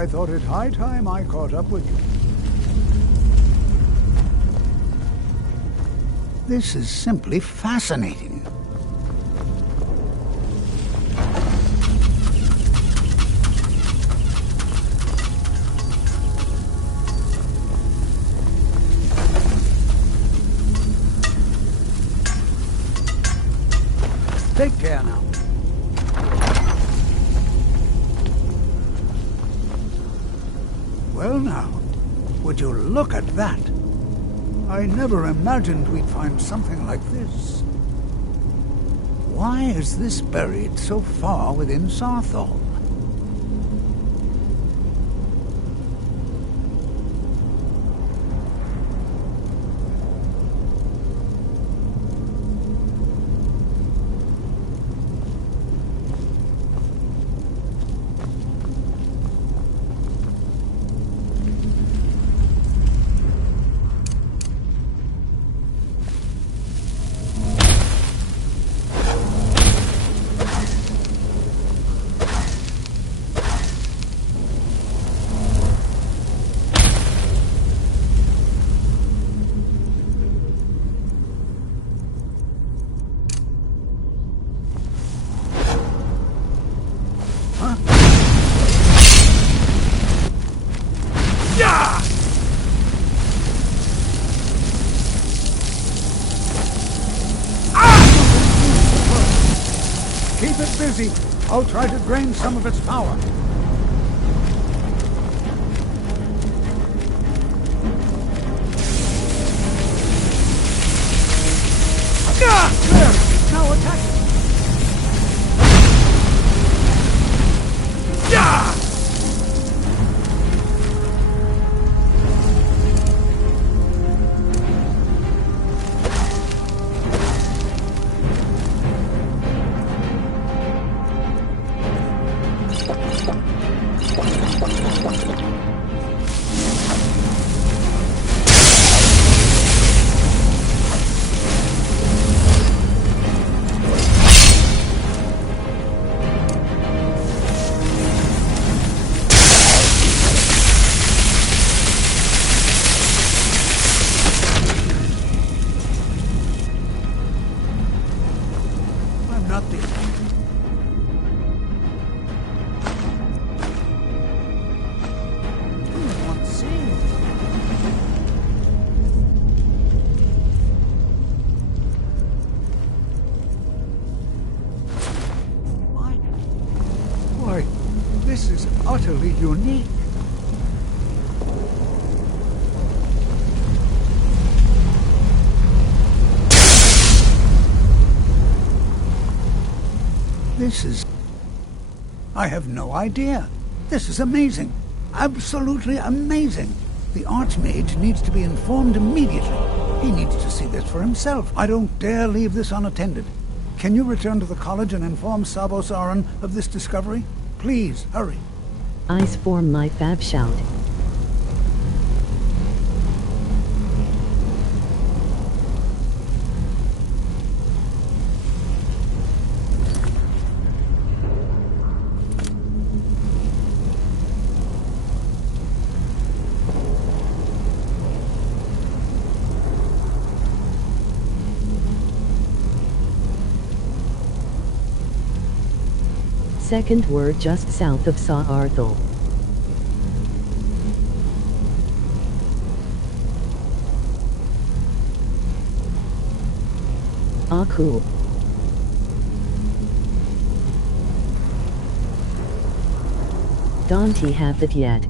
I thought it high time I caught up with you. This is simply fascinating. Take care now. Well now, would you look at that? I never imagined we'd find something like this. Why is this buried so far within Sarthal? Keep it busy. I'll try to drain some of its power. There! Now attack it! This is utterly unique. This is... I have no idea. This is amazing. Absolutely amazing. The Archmage needs to be informed immediately. He needs to see this for himself. I don't dare leave this unattended. Can you return to the college and inform Sabos Aran of this discovery? Please, hurry. Eyes form my fab shout. Second word just south of Saarthal. Ah, cool. Don't he have it yet?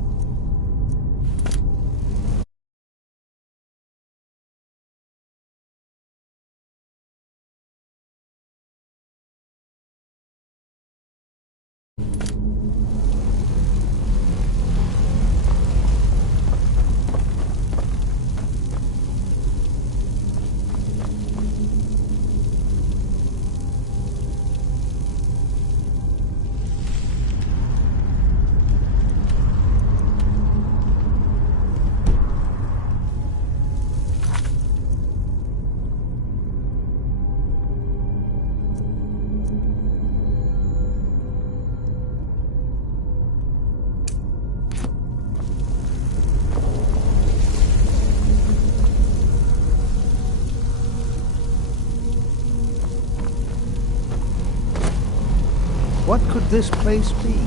What could this place be?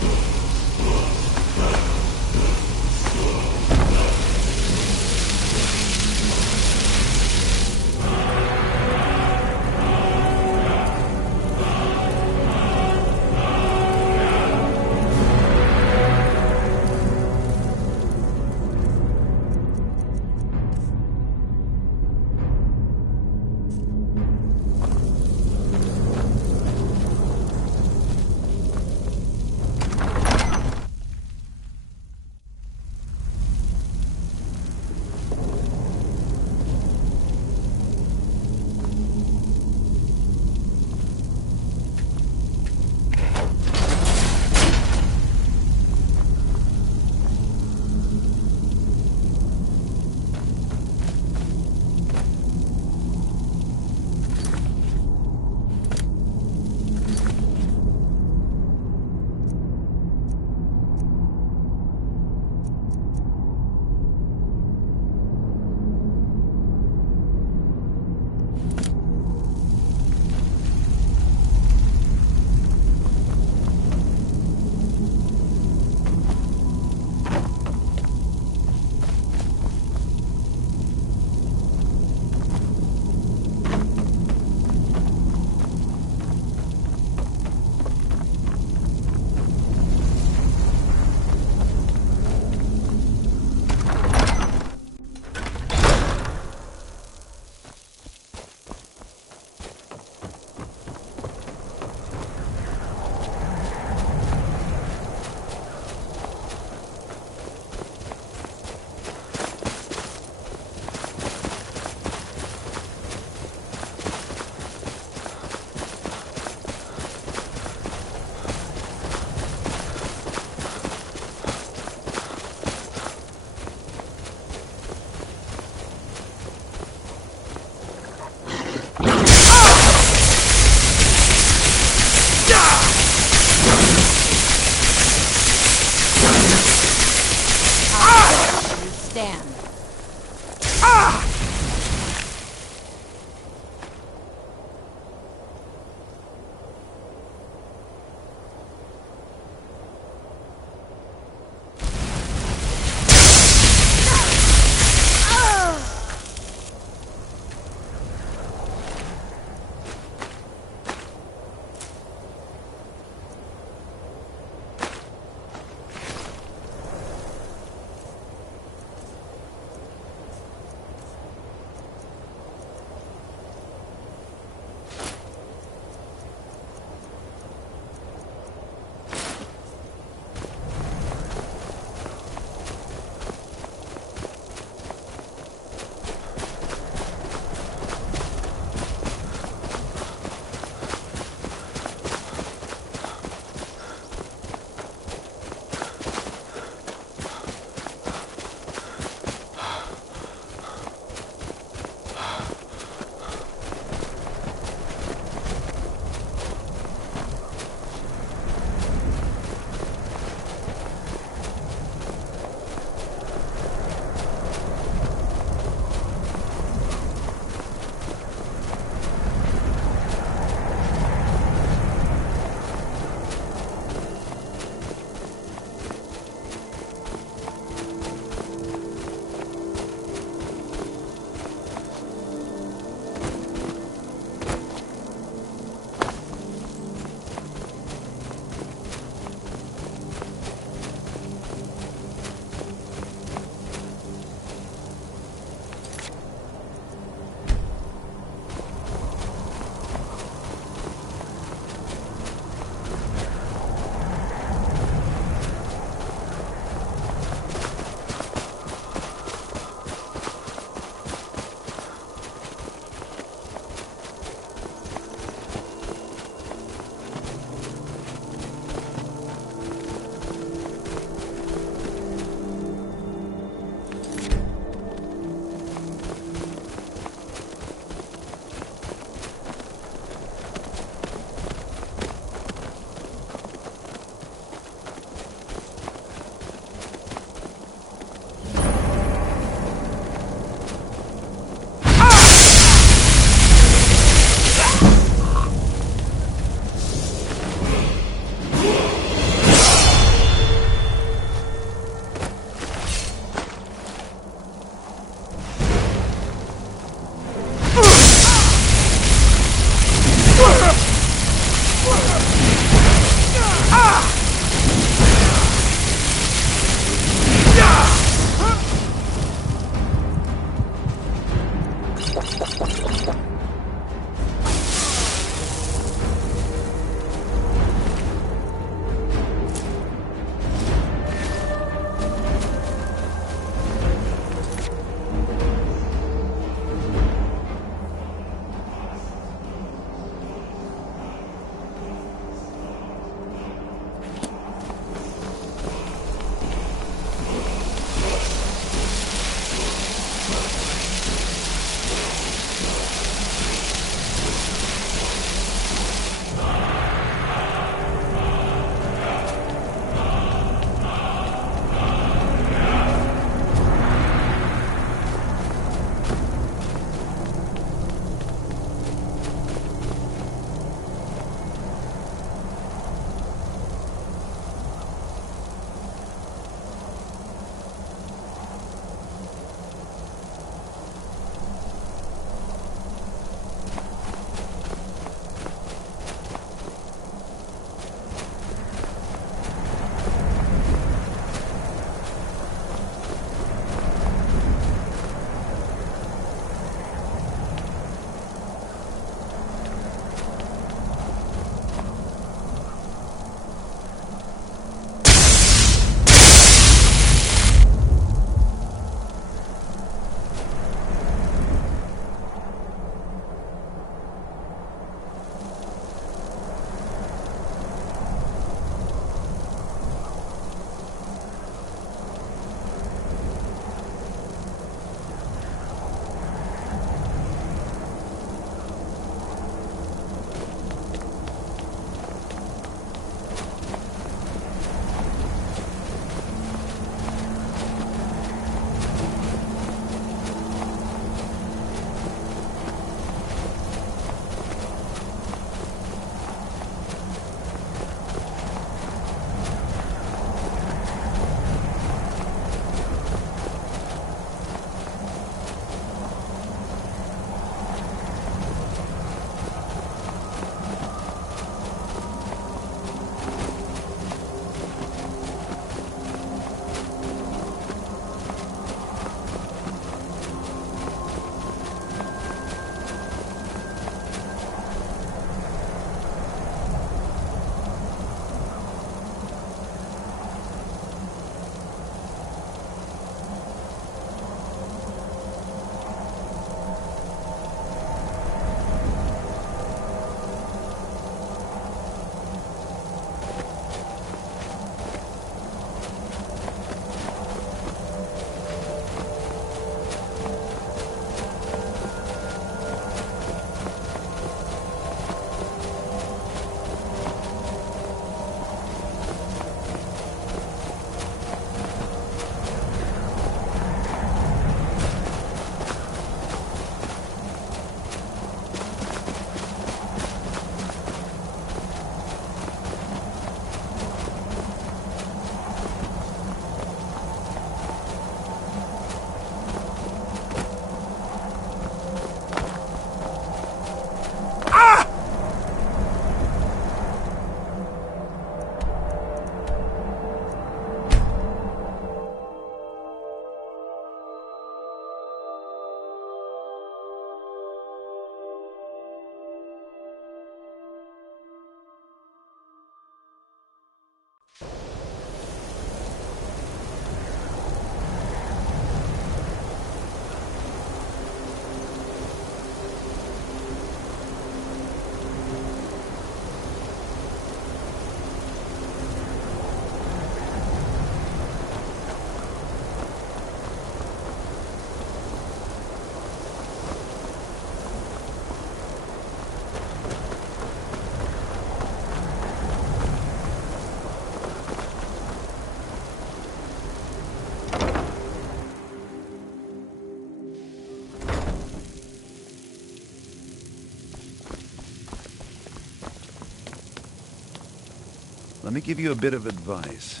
Let me give you a bit of advice.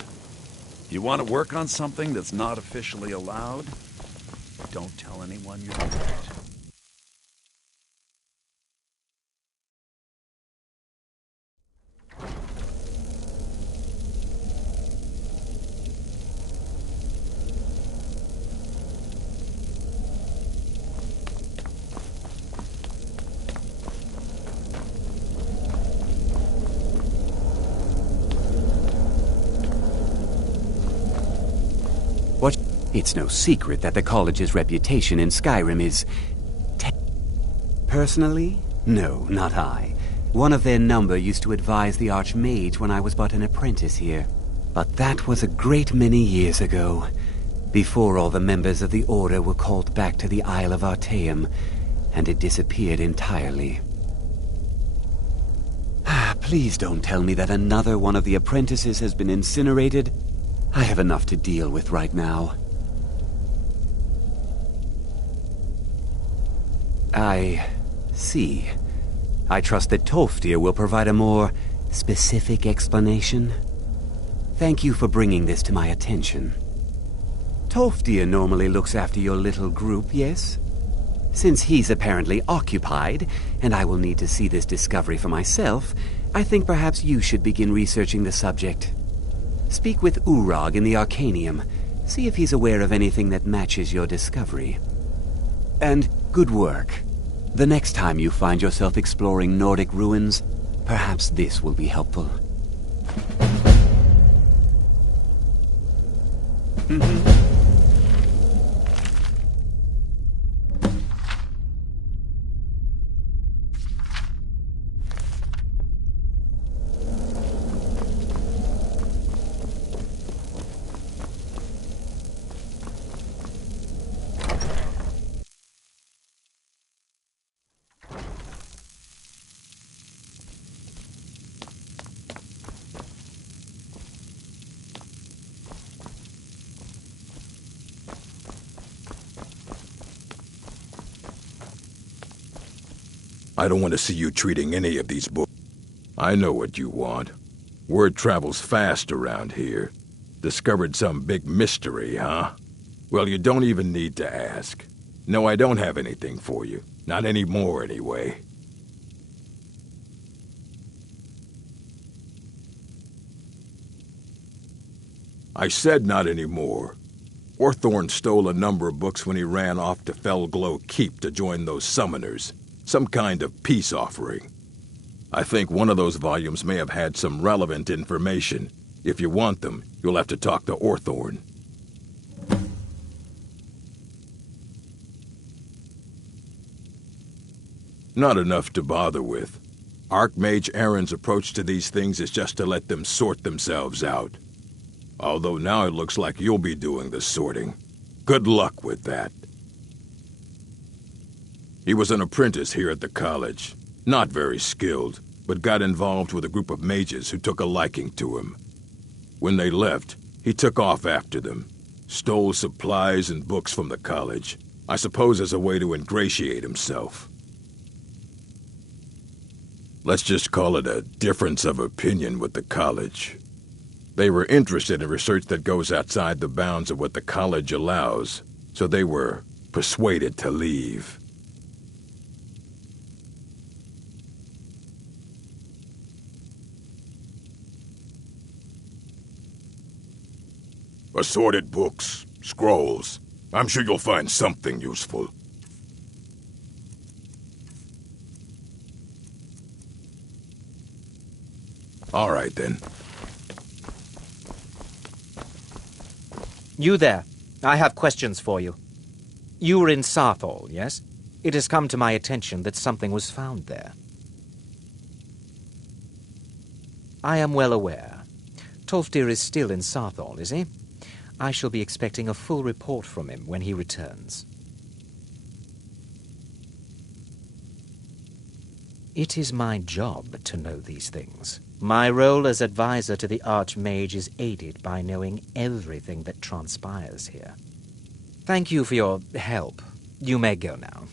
You want to work on something that's not officially allowed? Don't tell anyone you're doing it. It's no secret that the college's reputation in Skyrim is... Personally? No, not I. One of their number used to advise the Archmage when I was but an apprentice here. But that was a great many years ago, before all the members of the Order were called back to the Isle of Artaeum, and it disappeared entirely. Please don't tell me that another one of the apprentices has been incinerated. I have enough to deal with right now. I see. I trust that Tolfdir will provide a more specific explanation. Thank you for bringing this to my attention. Tolfdir normally looks after your little group, yes? Since he's apparently occupied, and I will need to see this discovery for myself, I think perhaps you should begin researching the subject. Speak with Urag in the Arcanium. See if he's aware of anything that matches your discovery. And good work. The next time you find yourself exploring Nordic ruins, perhaps this will be helpful. I don't want to see you treating any of these books. I know what you want. Word travels fast around here. Discovered some big mystery, huh? Well, you don't even need to ask. No, I don't have anything for you. Not anymore, anyway. I said not anymore. Orthorn stole a number of books when he ran off to Felglow Keep to join those summoners. Some kind of peace offering. I think one of those volumes may have had some relevant information. If you want them, you'll have to talk to Orthorn. Not enough to bother with. Archmage Aaron's approach to these things is just to let them sort themselves out. Although now it looks like you'll be doing the sorting. Good luck with that. He was an apprentice here at the college. Not very skilled, but got involved with a group of mages who took a liking to him. When they left, he took off after them. Stole supplies and books from the college. I suppose as a way to ingratiate himself. Let's just call it a difference of opinion with the college. They were interested in research that goes outside the bounds of what the college allows, so they were persuaded to leave. Assorted books, scrolls. I'm sure you'll find something useful. All right, then. You there. I have questions for you. You were in Sarthal, yes? It has come to my attention that something was found there. I am well aware. Tolfdir is still in Sarthal, is he? I shall be expecting a full report from him when he returns. It is my job to know these things. My role as advisor to the Archmage is aided by knowing everything that transpires here. Thank you for your help. You may go now.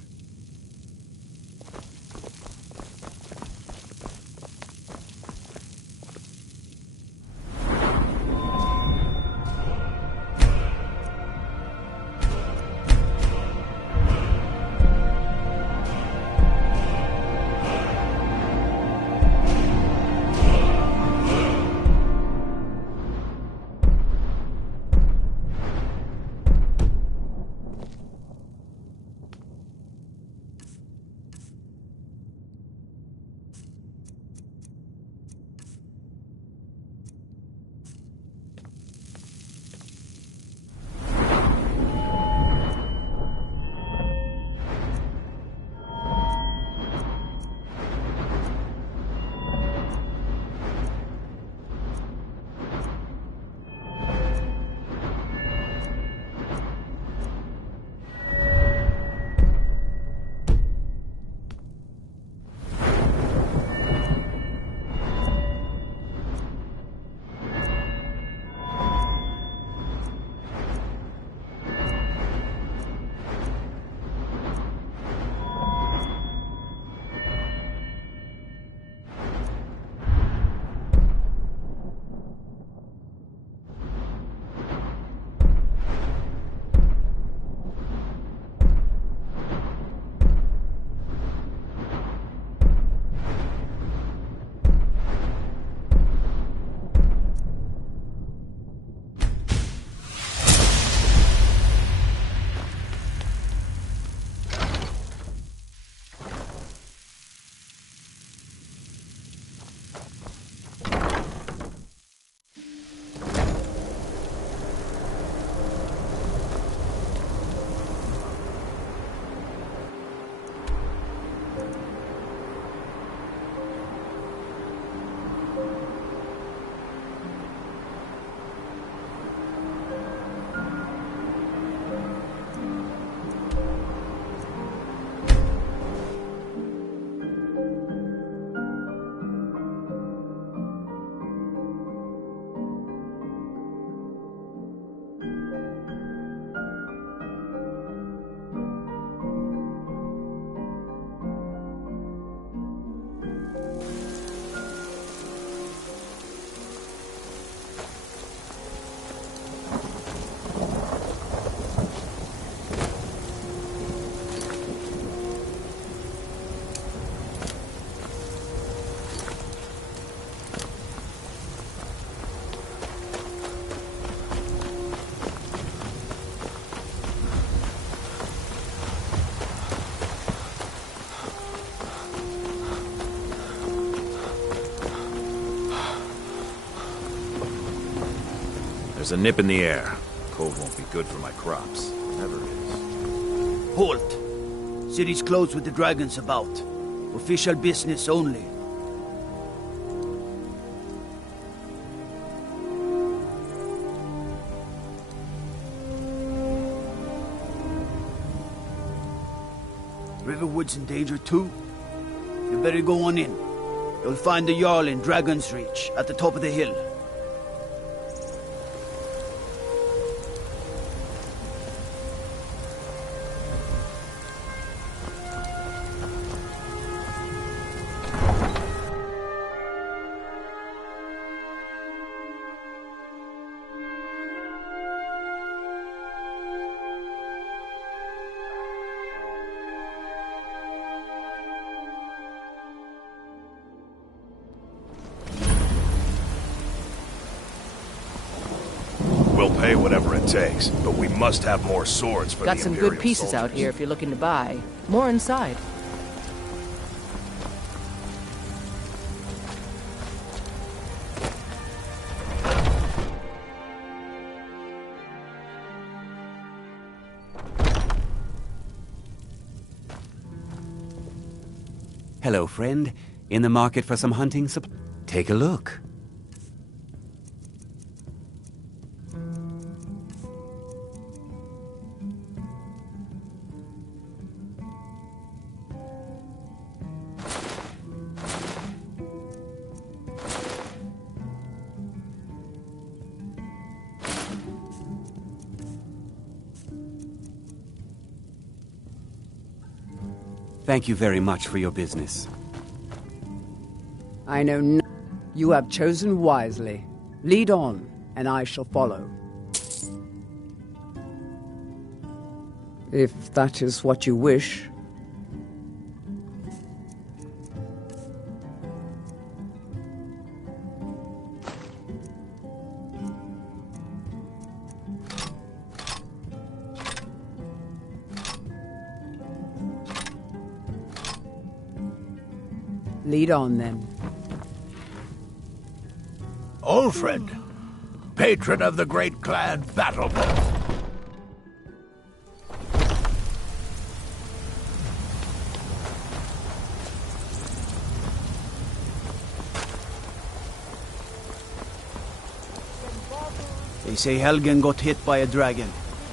There's a nip in the air. Cold won't be good for my crops. Never is. Halt! City's closed with the dragons about. Official business only. Riverwood's in danger too? You better go on in. You'll find the Jarl in Dragon's Reach, at the top of the hill. We'll pay whatever it takes, but we must have more swords for Got the some Imperial good pieces out soldiers. here if you're looking to buy. More inside. Hello, friend. In the market for some hunting Take a look. Thank you very much for your business. I know you have chosen wisely. Lead on, and I shall follow. If that is what you wish. Lead on, then. Old friend, patron of the great clan Battlebolt. They say Helgen got hit by a dragon.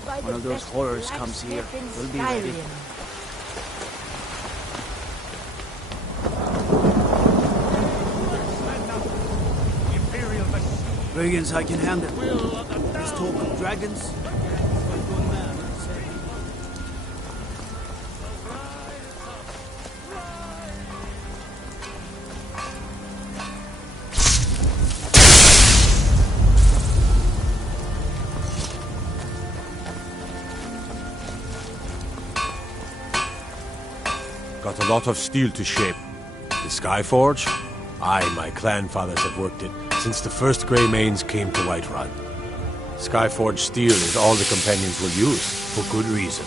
One of those horrors comes here. We'll be ready. Brigands I can handle. This talk of dragons? Got a lot of steel to shape. The Skyforge? I and my clan fathers have worked it since the first Grey Manes came to Whiterun. Skyforge steel is all the companions will use, for good reason.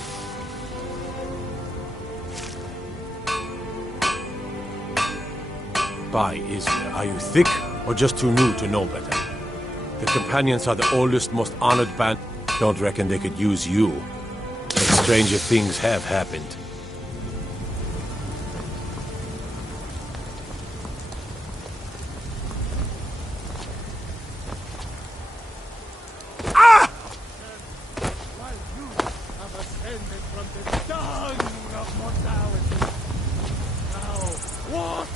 By Isla, are you thick, or just too new to know better? The companions are the oldest, most honored band. Don't reckon they could use you. But stranger things have happened.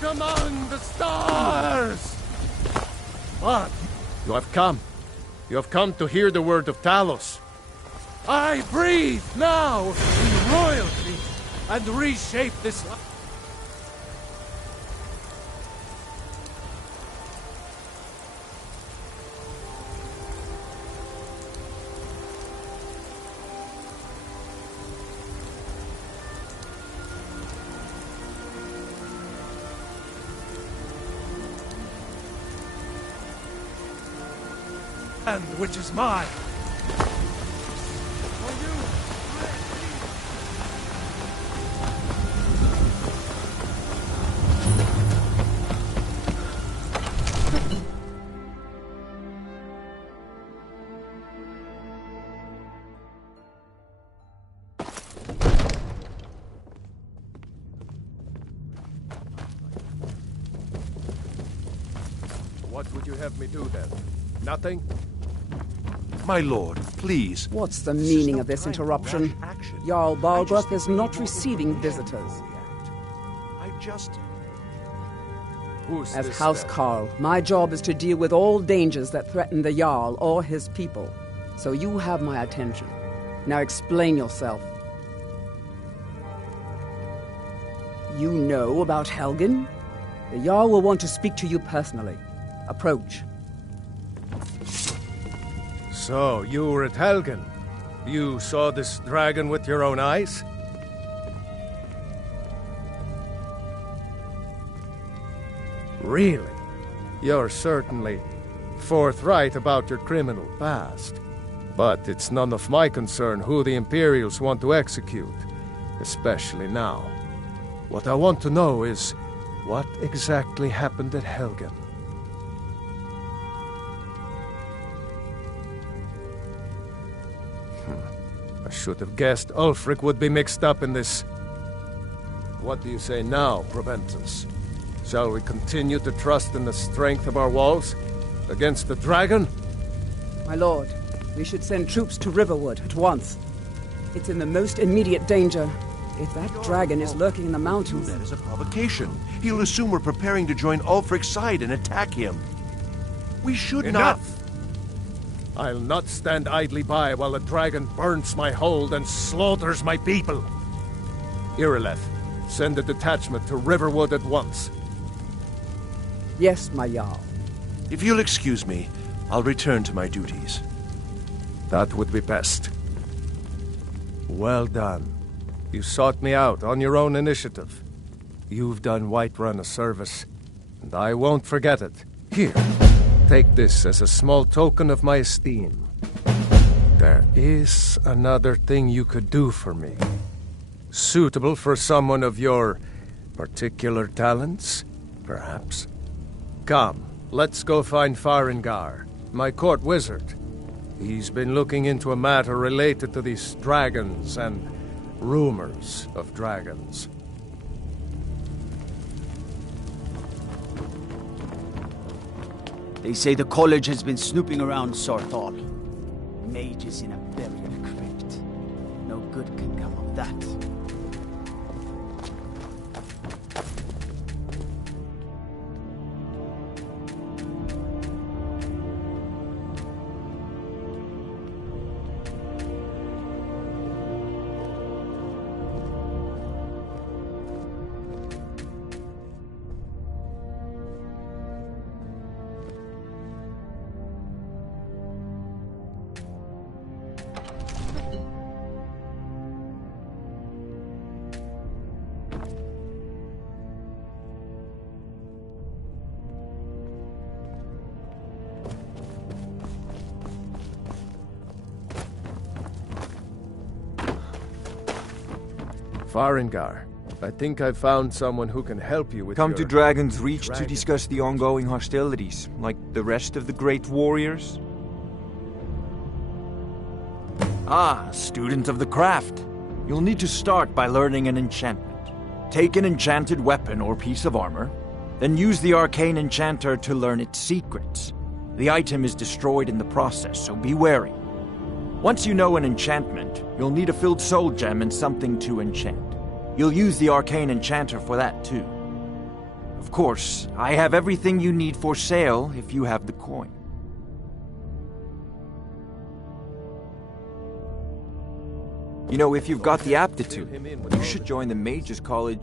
Among the stars! What? You have come. You have come to hear the word of Talos. I breathe now in royalty and reshape this life. Which is mine. you have me do then? Nothing? My lord, please. What's the meaning of this interruption? Jarl Balgruth is not receiving visitors. I just... Who's As this, House then? Carl, my job is to deal with all dangers that threaten the Jarl or his people. So you have my attention. Now explain yourself. You know about Helgen? The Jarl will want to speak to you personally. Approach. So, you were at Helgen. You saw this dragon with your own eyes? Really? You're certainly forthright about your criminal past. But it's none of my concern who the Imperials want to execute, especially now. What I want to know is, what exactly happened at Helgen? I should have guessed Ulfric would be mixed up in this. What do you say now, Proventus? Shall we continue to trust in the strength of our walls? Against the dragon? My lord, we should send troops to Riverwood at once. It's in the most immediate danger. If that dragon is lurking in the mountains... That is a provocation. He'll assume we're preparing to join Ulfric's side and attack him. We should Enough! not... I'll not stand idly by while the dragon burns my hold and slaughters my people. Irileth, send a detachment to Riverwood at once. Yes, my Jarl. If you'll excuse me, I'll return to my duties. That would be best. Well done. You sought me out on your own initiative. You've done Whiterun a service, and I won't forget it. Here, take this as a small token of my esteem. There is another thing you could do for me. Suitable for someone of your particular talents, perhaps. Come, let's go find Farengar, my court wizard. He's been looking into a matter related to these dragons and rumors of dragons. They say the college has been snooping around Sarthal. Mages in a burial crypt. No good can come of that. Farengar, I think I've found someone who can help you with Come your... to Dragon's Reach to discuss the ongoing hostilities, like the rest of the great warriors? Ah, student of the craft. You'll need to start by learning an enchantment. Take an enchanted weapon or piece of armor, then use the arcane enchanter to learn its secrets. The item is destroyed in the process, so be wary. Once you know an enchantment, you'll need a filled soul gem and something to enchant. You'll use the arcane enchanter for that too. Of course, I have everything you need for sale if you have the coin. You know, if you've got the aptitude, you should join the Mages College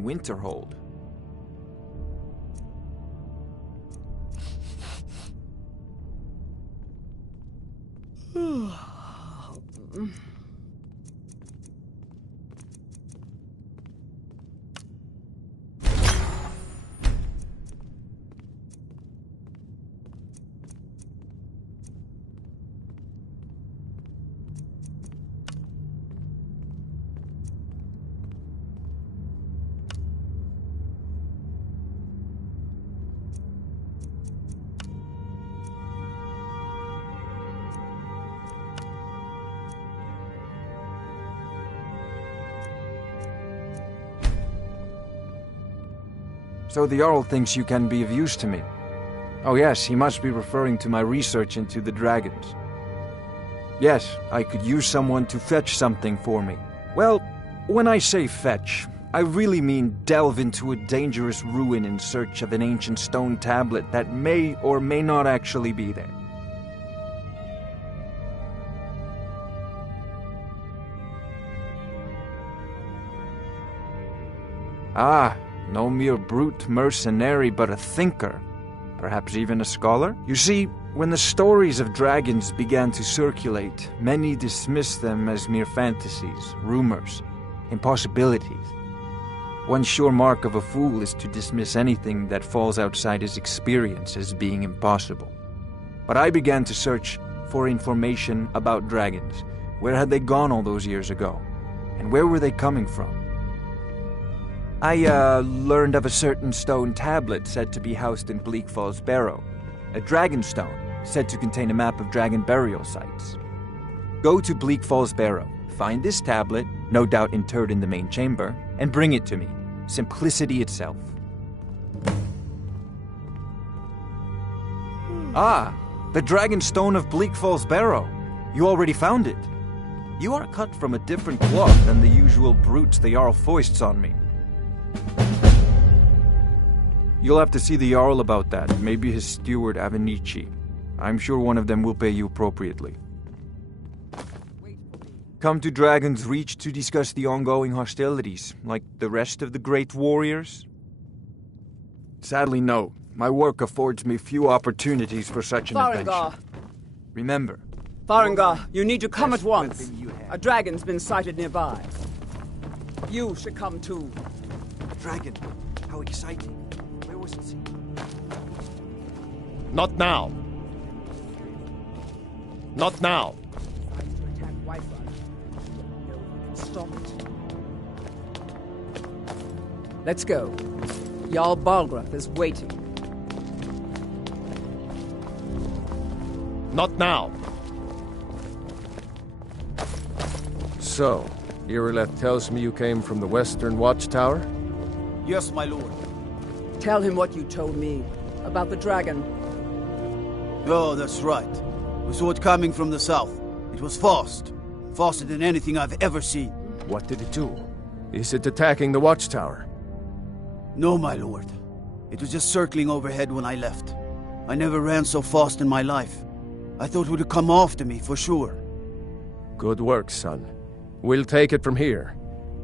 Winterhold. So the Jarl thinks you can be of use to me. Oh yes, he must be referring to my research into the dragons. Yes, I could use someone to fetch something for me. Well, when I say fetch, I really mean delve into a dangerous ruin in search of an ancient stone tablet that may or may not actually be there. Ah, no mere brute mercenary, but a thinker. Perhaps even a scholar? You see, when the stories of dragons began to circulate, many dismissed them as mere fantasies, rumors, impossibilities. One sure mark of a fool is to dismiss anything that falls outside his experience as being impossible. But I began to search for information about dragons. Where had they gone all those years ago? And where were they coming from? I learned of a certain stone tablet said to be housed in Bleak Falls Barrow. A dragon stone said to contain a map of dragon burial sites. Go to Bleak Falls Barrow, find this tablet, no doubt interred in the main chamber, and bring it to me. Simplicity itself. Ah, the dragon stone of Bleak Falls Barrow. You already found it. You are cut from a different cloth than the usual brutes the Jarl foists on me. You'll have to see the Jarl about that, maybe his steward Avenici. I'm sure one of them will pay you appropriately. Come to Dragon's Reach to discuss the ongoing hostilities, like the rest of the great warriors? Sadly, no. My work affords me few opportunities for such an adventure. Remember. Farengar, you need to come at once. A dragon's been sighted nearby. You should come too. Dragon, how exciting. Where was it seen? Not now. Not now. Stop it. Let's go. Jarl Balgruuf is waiting. Not now. So, Irileth tells me you came from the Western Watchtower? Yes, my lord. Tell him what you told me about the dragon. Oh, that's right. We saw it coming from the south. It was fast. Faster than anything I've ever seen. What did it do? Is it attacking the Watchtower? No, my lord. It was just circling overhead when I left. I never ran so fast in my life. I thought it would come after me, for sure. Good work, son. We'll take it from here.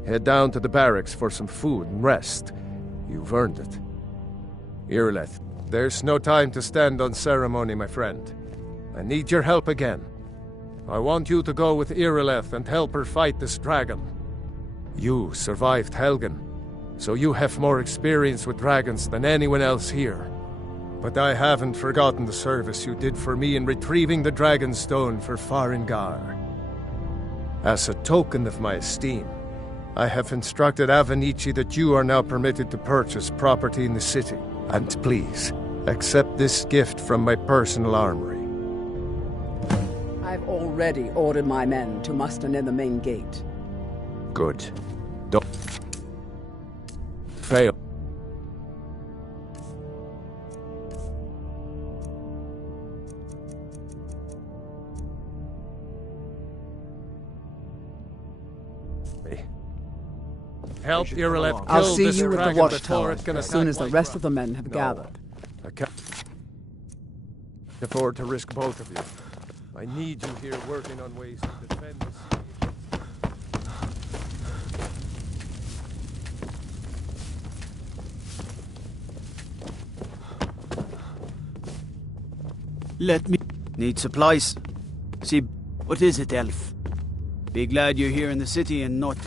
Head down to the barracks for some food and rest. You've earned it. Irileth, there's no time to stand on ceremony, my friend. I need your help again. I want you to go with Irileth and help her fight this dragon. You survived Helgen, so you have more experience with dragons than anyone else here. But I haven't forgotten the service you did for me in retrieving the Dragon Stone for Farengar. As a token of my esteem, I have instructed Avenici that you are now permitted to purchase property in the city. And please, accept this gift from my personal armory. I've already ordered my men to muster near the main gate. Good. Don't fail. Help Irileth I'll kill see this you at the dragon watchtower before it can as soon as attack the my rest of the men have gathered. I can't afford to risk both of you. I need you here working on ways to defend the city. Let me... Need supplies? See, what is it, elf? Be glad you're here in the city and not...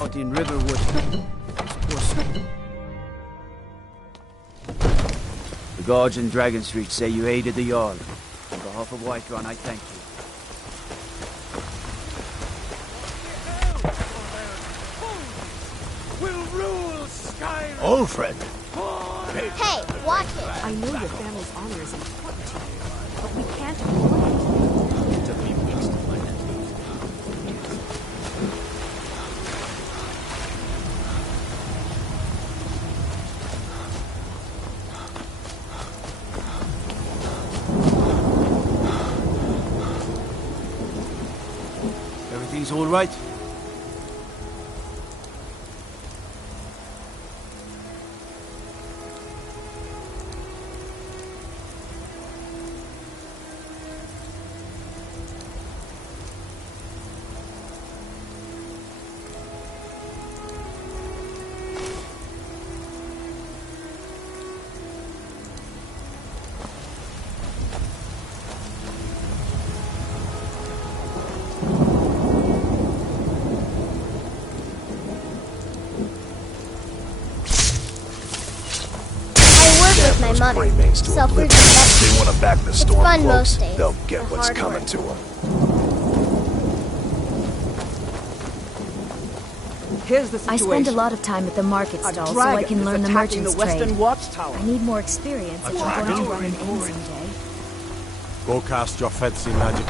out in Riverwood. The guards in Dragon Street say you aided the Jarl. On behalf of Whiterun, I thank you. We'll rule Skyrim! Old friend. Hey, watch it! I know your family's honor is important to you, but we can't afford it. It took me weeks to find that food. Everything's all right? My mother. Remains to Self-revenge. They want to back the It's storm fun cloaks. most days. They'll get The what's hard coming work. to them. Here's the I situation. spend a lot of time at the market A stall so dragon I can is learn the attacking merchant's the Western trade. Watchtower. I need more experience if I'm going to run an inn someday. Go cast your fancy magic.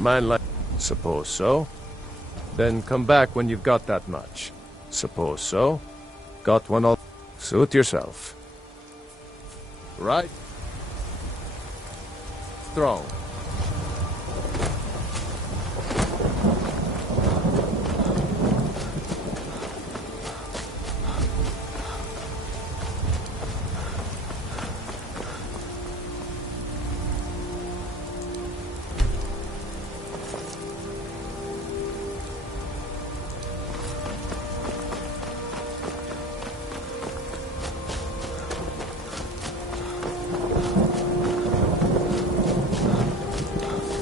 Man like... Suppose so. Then come back when you've got that much. Suppose so. Got one all... Suit yourself. Right? Strong.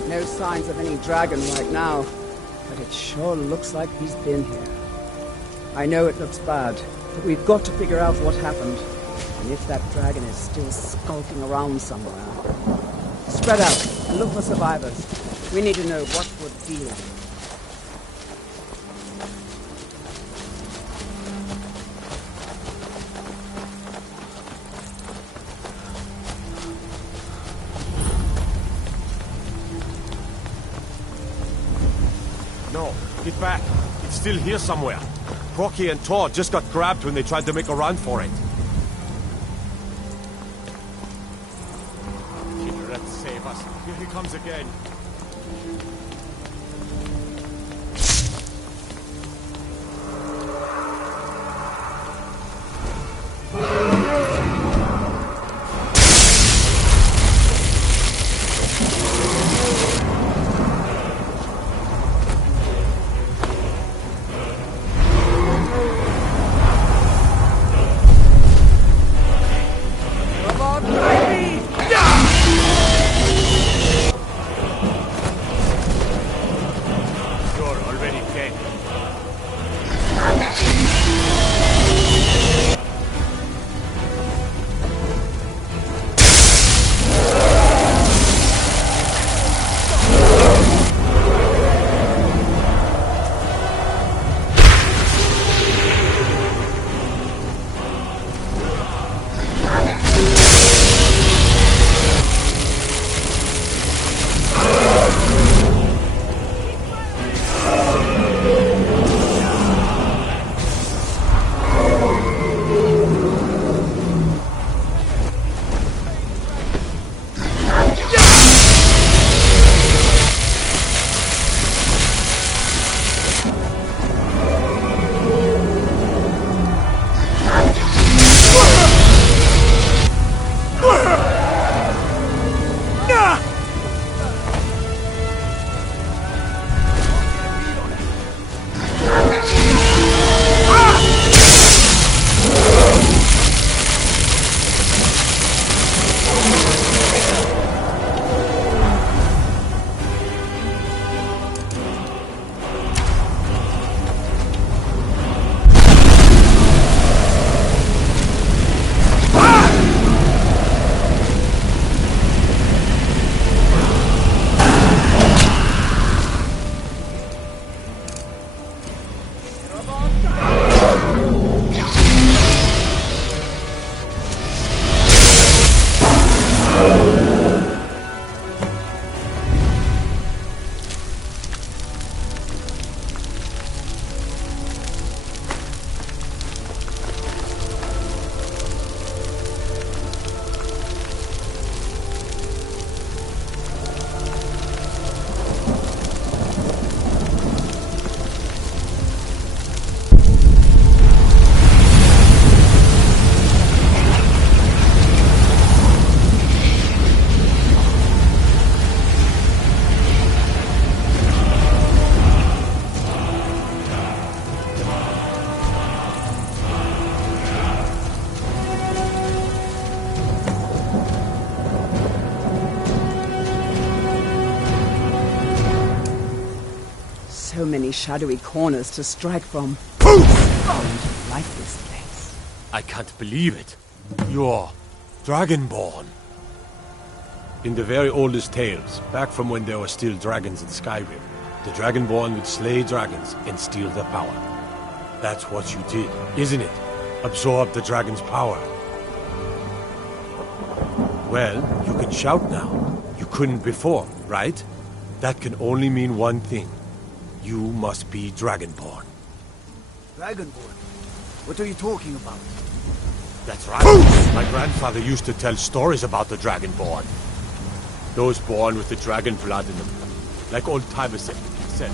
No signs of any dragon right now, but it sure looks like he's been here. I know it looks bad, but we've got to figure out what happened, and if that dragon is still skulking around somewhere. Spread out and look for survivors. We need to know what we're dealing with. No, get back. It's still here somewhere. Crocky and Tor just got grabbed when they tried to make a run for it. Killer, save us. Here he comes again. so many shadowy corners to strike from. Don't like this place. I can't believe it. You're Dragonborn. In the very oldest tales, back from when there were still dragons in Skyrim, the Dragonborn would slay dragons and steal their power. That's what you did, isn't it? Absorb the dragon's power. Well, you can shout now. You couldn't before, right? That can only mean one thing. You must be Dragonborn. Dragonborn? What are you talking about? That's right. My grandfather used to tell stories about the Dragonborn. Those born with the dragon blood in them. Like old timers said.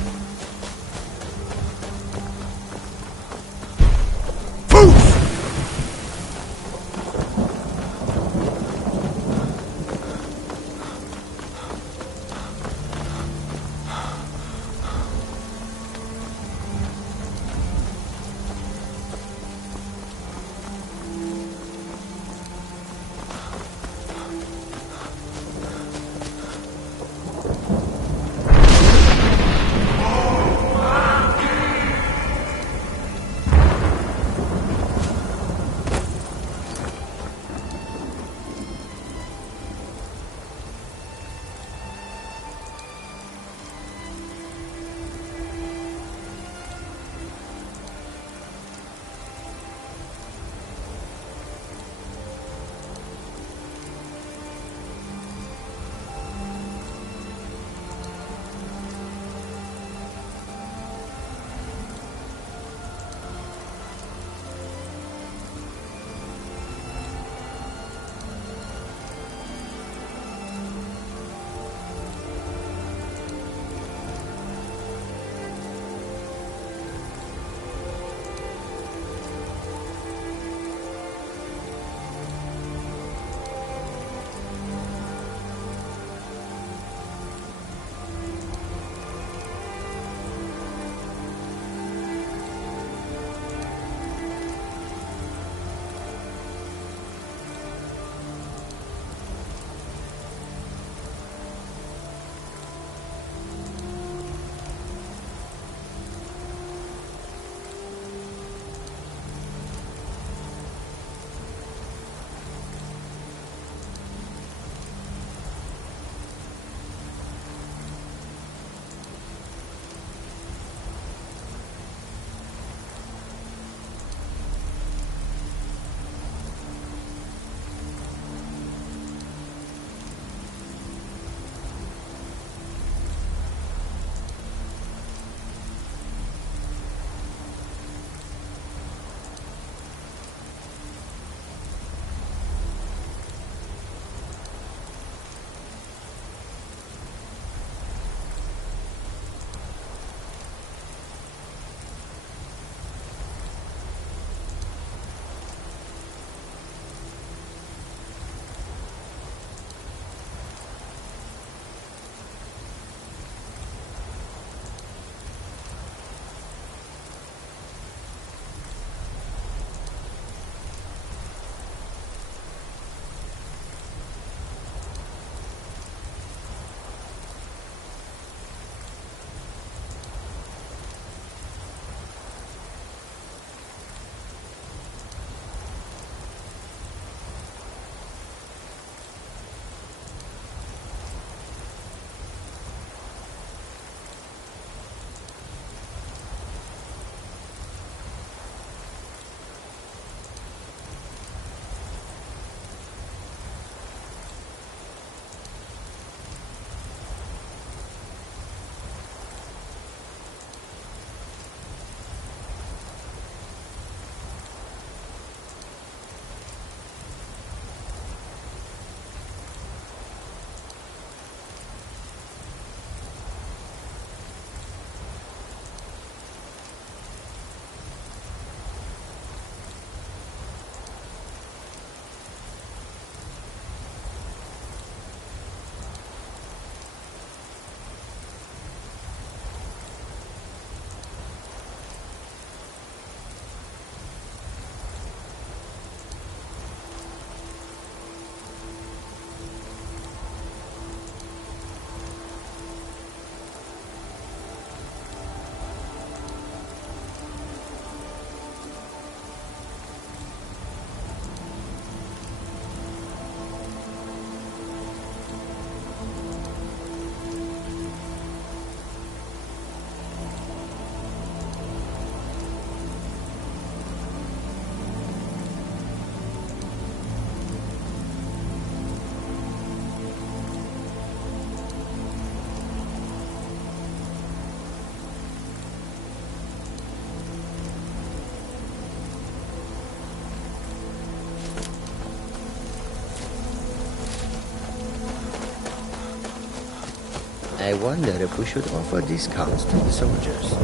I wonder if we should offer discounts to the soldiers.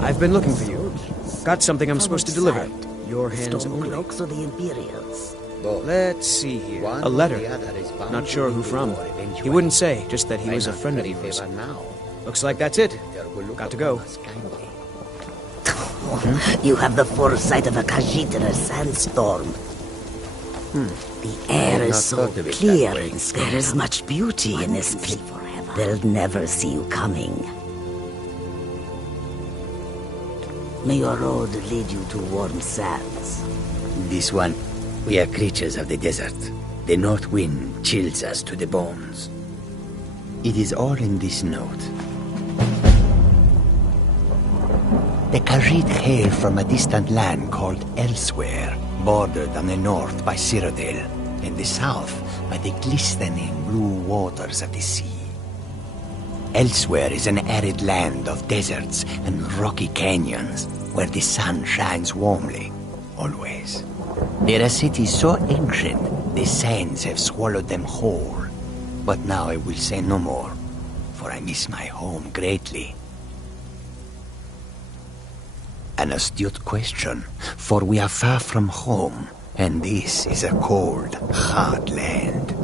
I've been looking for you. Got something I'm supposed to deliver. Your hands only. Stormcloaks or the Imperials? Let's see here. A letter. Not sure who from. He wouldn't say, just that he was a friend of yours. Looks like that's it. Got to go. You have the foresight of a Khajiit in a sandstorm. The air is so clear. There is much beauty in this place. They'll never see you coming. May your road lead you to warm sands. This one, we are creatures of the desert. The north wind chills us to the bones. It is all in this note. The Khajiit hail from a distant land called Elsewhere, bordered on the north by Cyrodiil, and the south by the glistening blue waters of the sea. Elsewhere is an arid land of deserts and rocky canyons, where the sun shines warmly, always. There are cities so ancient, the sands have swallowed them whole. But now I will say no more, for I miss my home greatly. An astute question, for we are far from home, and this is a cold, hard land.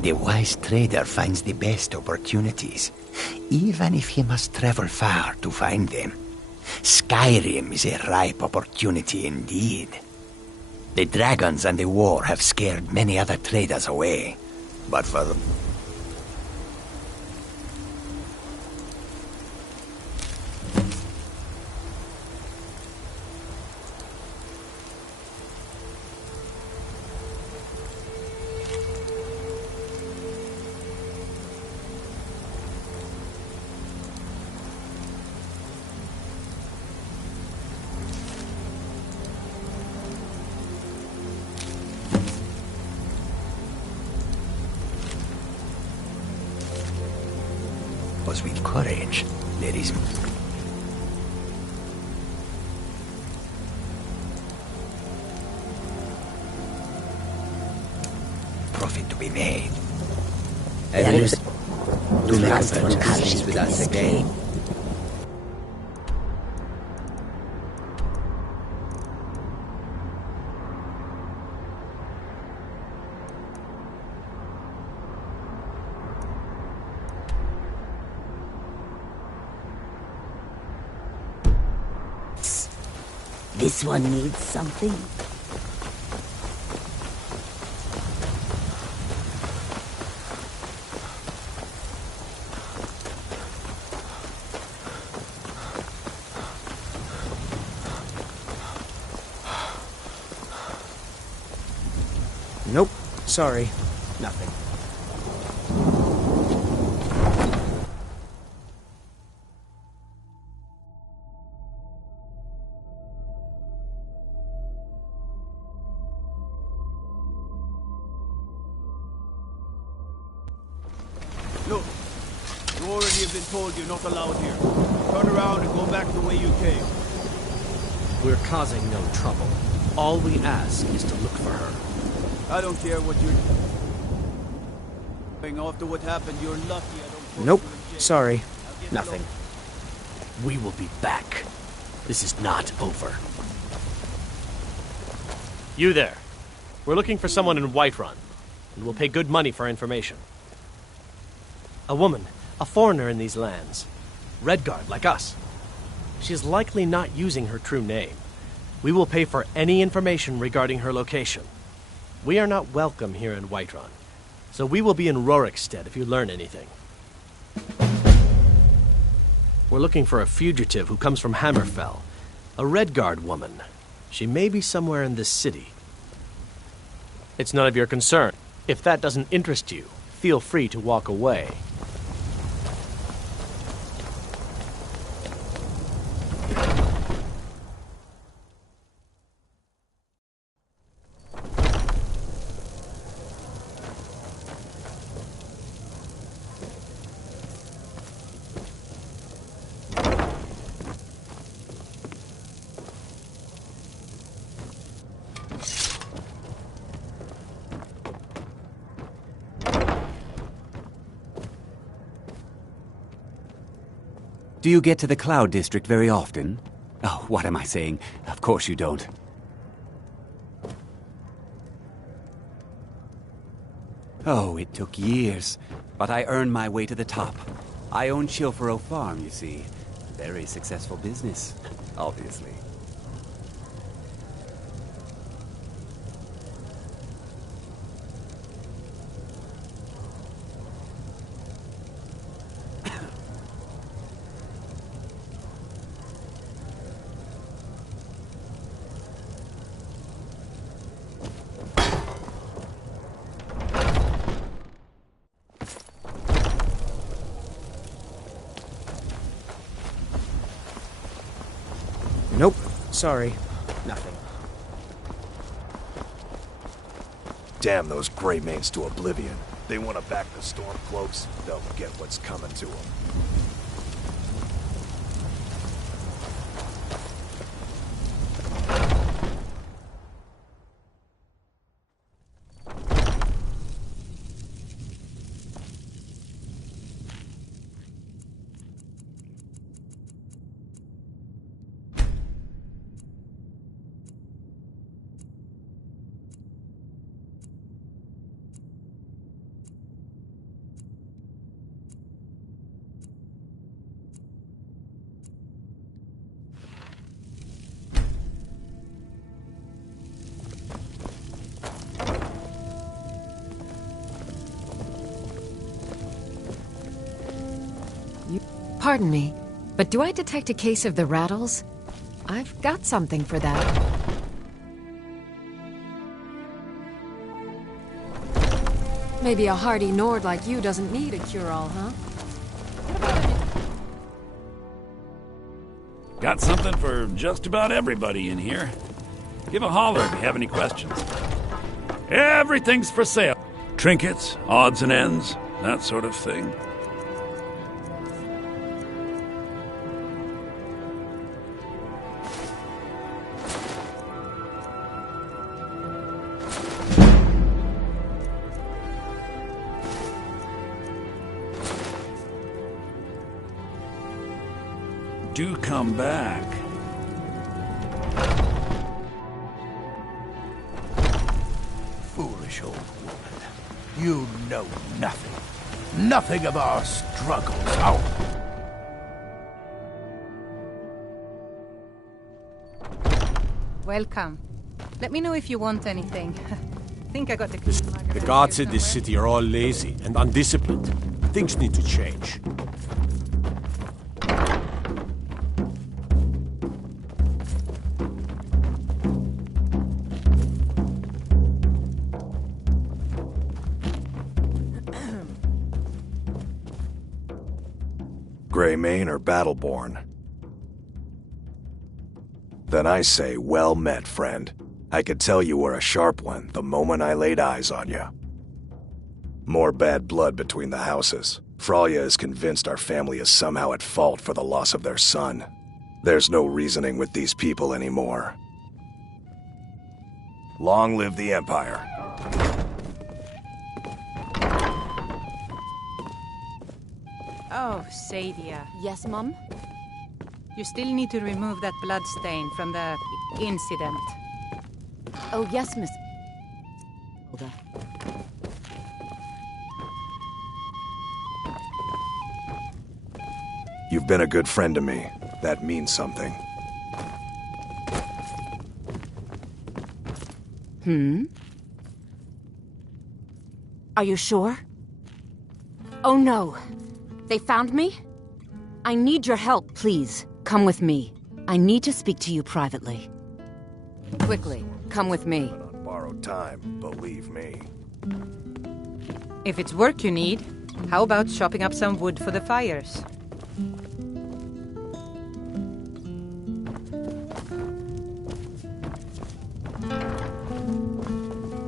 The wise trader finds the best opportunities, even if he must travel far to find them. Skyrim is a ripe opportunity indeed. The dragons and the war have scared many other traders away, but for them... was with courage, there is... profit to be made. Do not purchase with us again. This one needs something. Nope. Sorry. Nothing. Look, you already have been told you're not allowed here. Turn around and go back the way you came. We're causing no trouble. All we ask is to look for her. I don't care what you're doing. After what happened, you're lucky I don't... Nope. Sorry. Nothing. We will be back. This is not over. You there. We're looking for someone in Whiterun, and we'll pay good money for information. A woman, a foreigner in these lands. Redguard, like us. She is likely not using her true name. We will pay for any information regarding her location. We are not welcome here in Whiterun, so we will be in Rorikstead if you learn anything. We're looking for a fugitive who comes from Hammerfell. A Redguard woman. She may be somewhere in this city. It's none of your concern. If that doesn't interest you, feel free to walk away. Do you get to the Cloud District very often? Oh, what am I saying? Of course you don't. Oh, it took years, but I earned my way to the top. I own Chilfaro Farm, you see. Very successful business, obviously. Nope. Sorry. Nothing. Damn those Greymanes to oblivion. They want to back the Stormcloaks, they'll get what's coming to them. Pardon me, but do I detect a case of the rattles? I've got something for that. Maybe a hardy Nord like you doesn't need a cure-all, huh? Got something for just about everybody in here. Give a holler if you have any questions. Everything's for sale. Trinkets, odds and ends, that sort of thing. Do come back. Foolish old woman. You know nothing. Nothing of our struggles. Oh. Welcome. Let me know if you want anything. Think I got the... The guards in this city are all lazy and undisciplined. Things need to change. Greymane or Battleborn? Then I say, well met, friend. I could tell you were a sharp one the moment I laid eyes on you. More bad blood between the houses. Fralya is convinced our family is somehow at fault for the loss of their son. There's no reasoning with these people anymore. Long live the Empire. Oh, Sadia. Yes, Mum? You still need to remove that blood stain from the incident. Oh, yes, Miss... Hilda. You've been a good friend to me. That means something. Are you sure? Oh no. They found me? I need your help, please. Come with me. I need to speak to you privately. Quickly, come with me. On borrowed time, believe me. If it's work you need, how about chopping up some wood for the fires?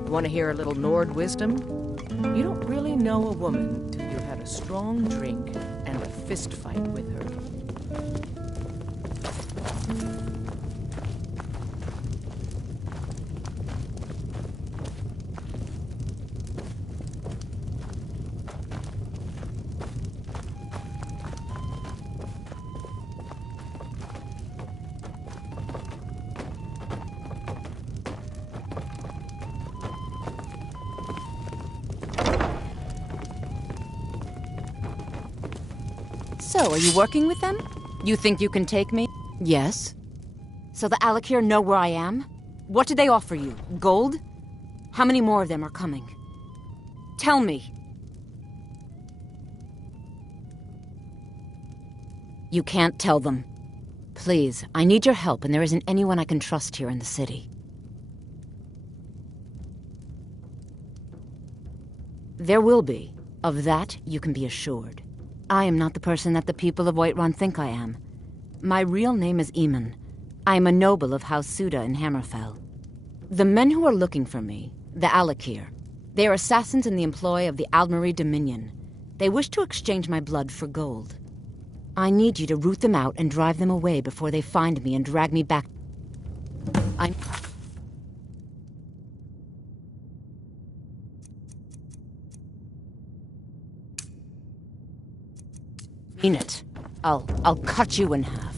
Want to hear a little Nord wisdom? You don't really know a woman till you've had a strong drink and a fist fight with her. So, are you working with them? You think you can take me? Yes. So the Alakir know where I am? What did they offer you? Gold? How many more of them are coming? Tell me. You can't tell them. Please, I need your help, and there isn't anyone I can trust here in the city. There will be. Of that, you can be assured. I am not the person that the people of Whiterun think I am. My real name is Eamon. I am a noble of House Suda in Hammerfell. The men who are looking for me, the Alakir, they are assassins in the employ of the Aldmeri Dominion. They wish to exchange my blood for gold. I need you to root them out and drive them away before they find me and drag me back. I mean it. I'll cut you in half.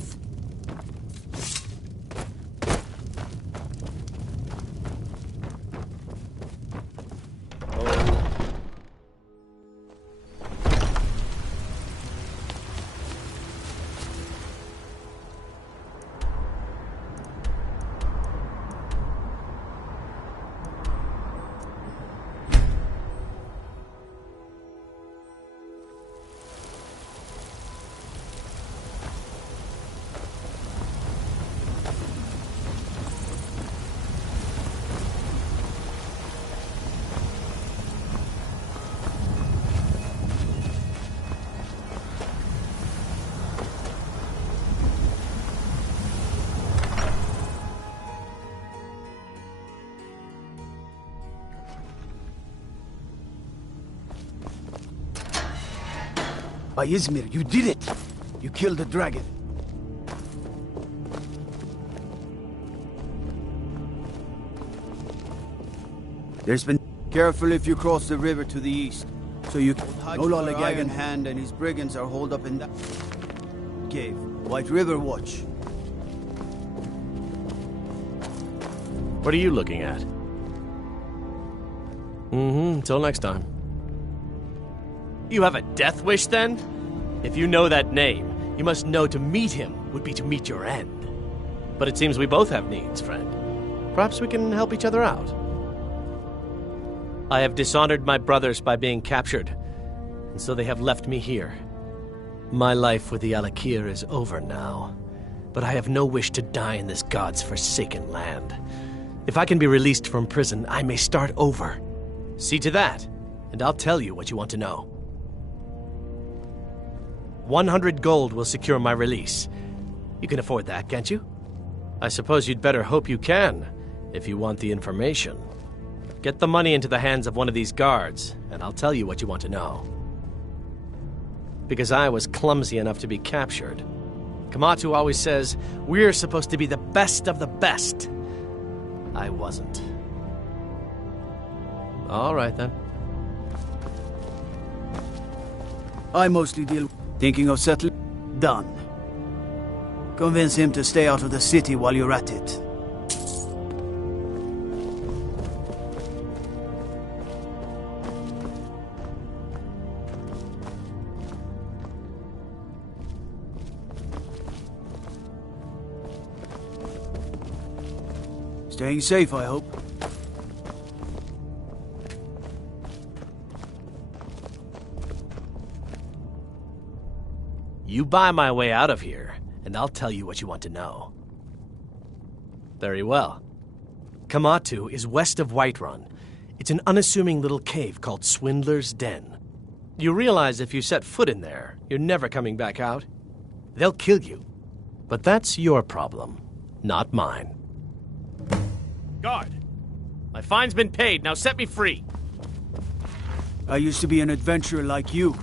By Izmir, you did it! You killed the dragon. There's been... Careful if you cross the river to the east. So you can... No lollygag in hand and his brigands are holed up in that... cave. White River Watch. What are you looking at? Until next time. You have a death wish, then? If you know that name, you must know to meet him would be to meet your end. But it seems we both have needs, friend. Perhaps we can help each other out. I have dishonored my brothers by being captured, and so they have left me here. My life with the Alakir is over now, but I have no wish to die in this god's forsaken land. If I can be released from prison, I may start over. See to that, and I'll tell you what you want to know. 100 gold will secure my release. You can afford that, can't you? I suppose you'd better hope you can, if you want the information. Get the money into the hands of one of these guards, and I'll tell you what you want to know. Because I was clumsy enough to be captured. Kamatu always says, we're supposed to be the best of the best. I wasn't. All right, then. I mostly deal... Thinking of settling? Done. Convince him to stay out of the city while you're at it. Staying safe, I hope. You buy my way out of here, and I'll tell you what you want to know. Very well. Kamatu is west of Whiterun. It's an unassuming little cave called Swindler's Den. You realize if you set foot in there, you're never coming back out? They'll kill you. But that's your problem, not mine. Guard! My fine's been paid, now set me free! I used to be an adventurer like you.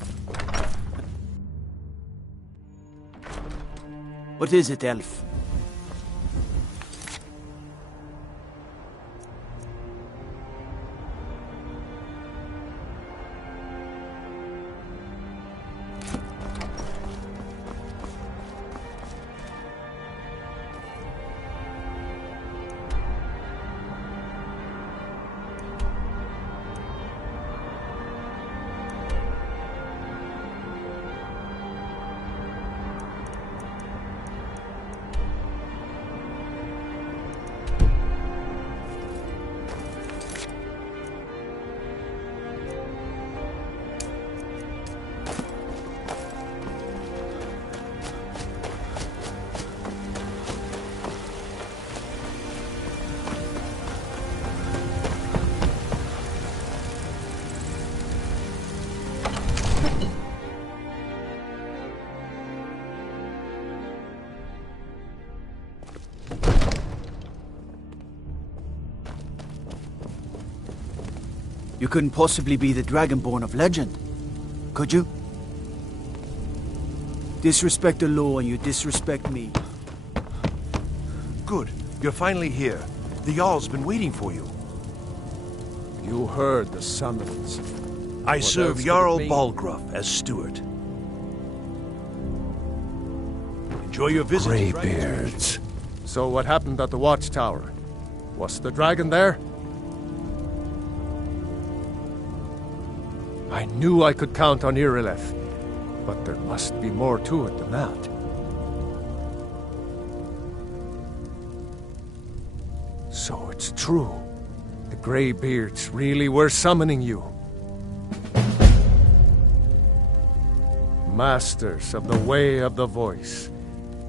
What is it, elf? You couldn't possibly be the Dragonborn of legend, could you? Disrespect the law and you disrespect me. Good. You're finally here. The Jarl's been waiting for you. You heard the summons. I What serve else could it Jarl be? Balgruuf as steward. Enjoy your visit. Greybeards. So what happened at the watchtower? Was the dragon there? I knew I could count on Irileth, but there must be more to it than that. So it's true. The Greybeards really were summoning you. Masters of the Way of the Voice.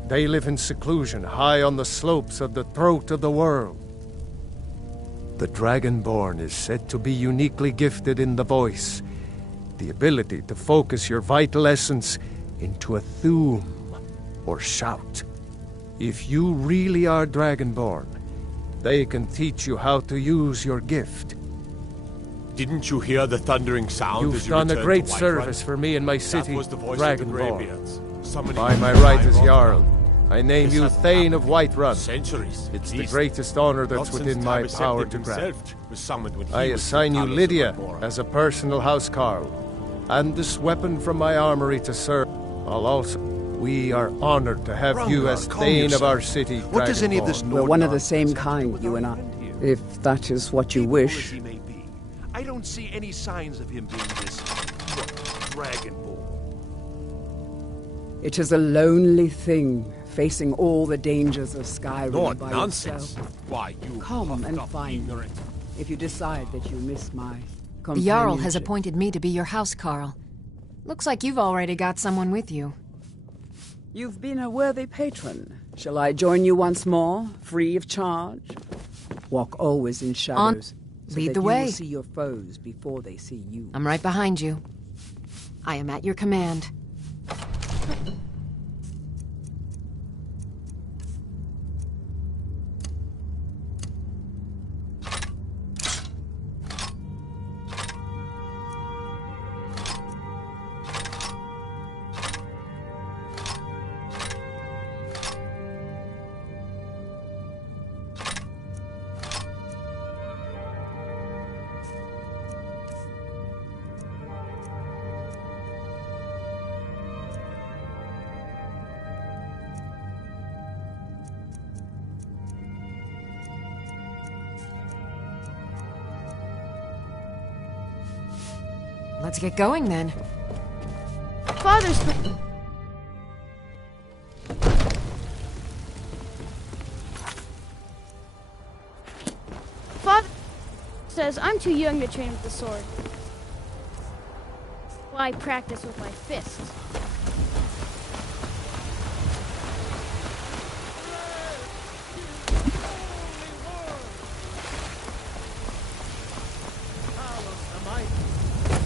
They live in seclusion high on the slopes of the throat of the world. The Dragonborn is said to be uniquely gifted in the voice, the ability to focus your vital essence into a thume or shout. If you really are Dragonborn, they can teach you how to use your gift. Didn't you hear the thundering sound You've as you done a returned great to Whiterun? service for me and my city, That was the voice of the Dragonborn. Greybeards, summoning By you my to right as Skyrim. Jarl, I name This you hasn't Thane of happened Whiterun. centuries, It's at the least. greatest honor Not that's since within my Tavis power Septim to grant. himself was summoned when he I was assign you Talos of Lydia Glenmore. as a personal housecarl, and this weapon from my armory to serve. I'll also... We are honored to have you Ragnar, as calm Thane of yourself. our city, What does any of this Dragonborn. We're one of the same kind, you and I. If that is what you wish. He may be. I don't see any signs of him being this Dragonborn. It is a lonely thing, facing all the dangers of Skyrim Not by nonsense. yourself. Why, you Come and puffed-up find me, ignorant. if you decide that you miss my The Jarl has companionship. appointed me to be your housecarl. Looks like you've already got someone with you. You've been a worthy patron. Shall I join you once more, free of charge? Walk always in shadows. So Lead that the you way. will see your foes before they see you. I'm right behind you. I am at your command. Let's get going then. Father's... Father says I'm too young to train with the sword. Well, I practice with my fists.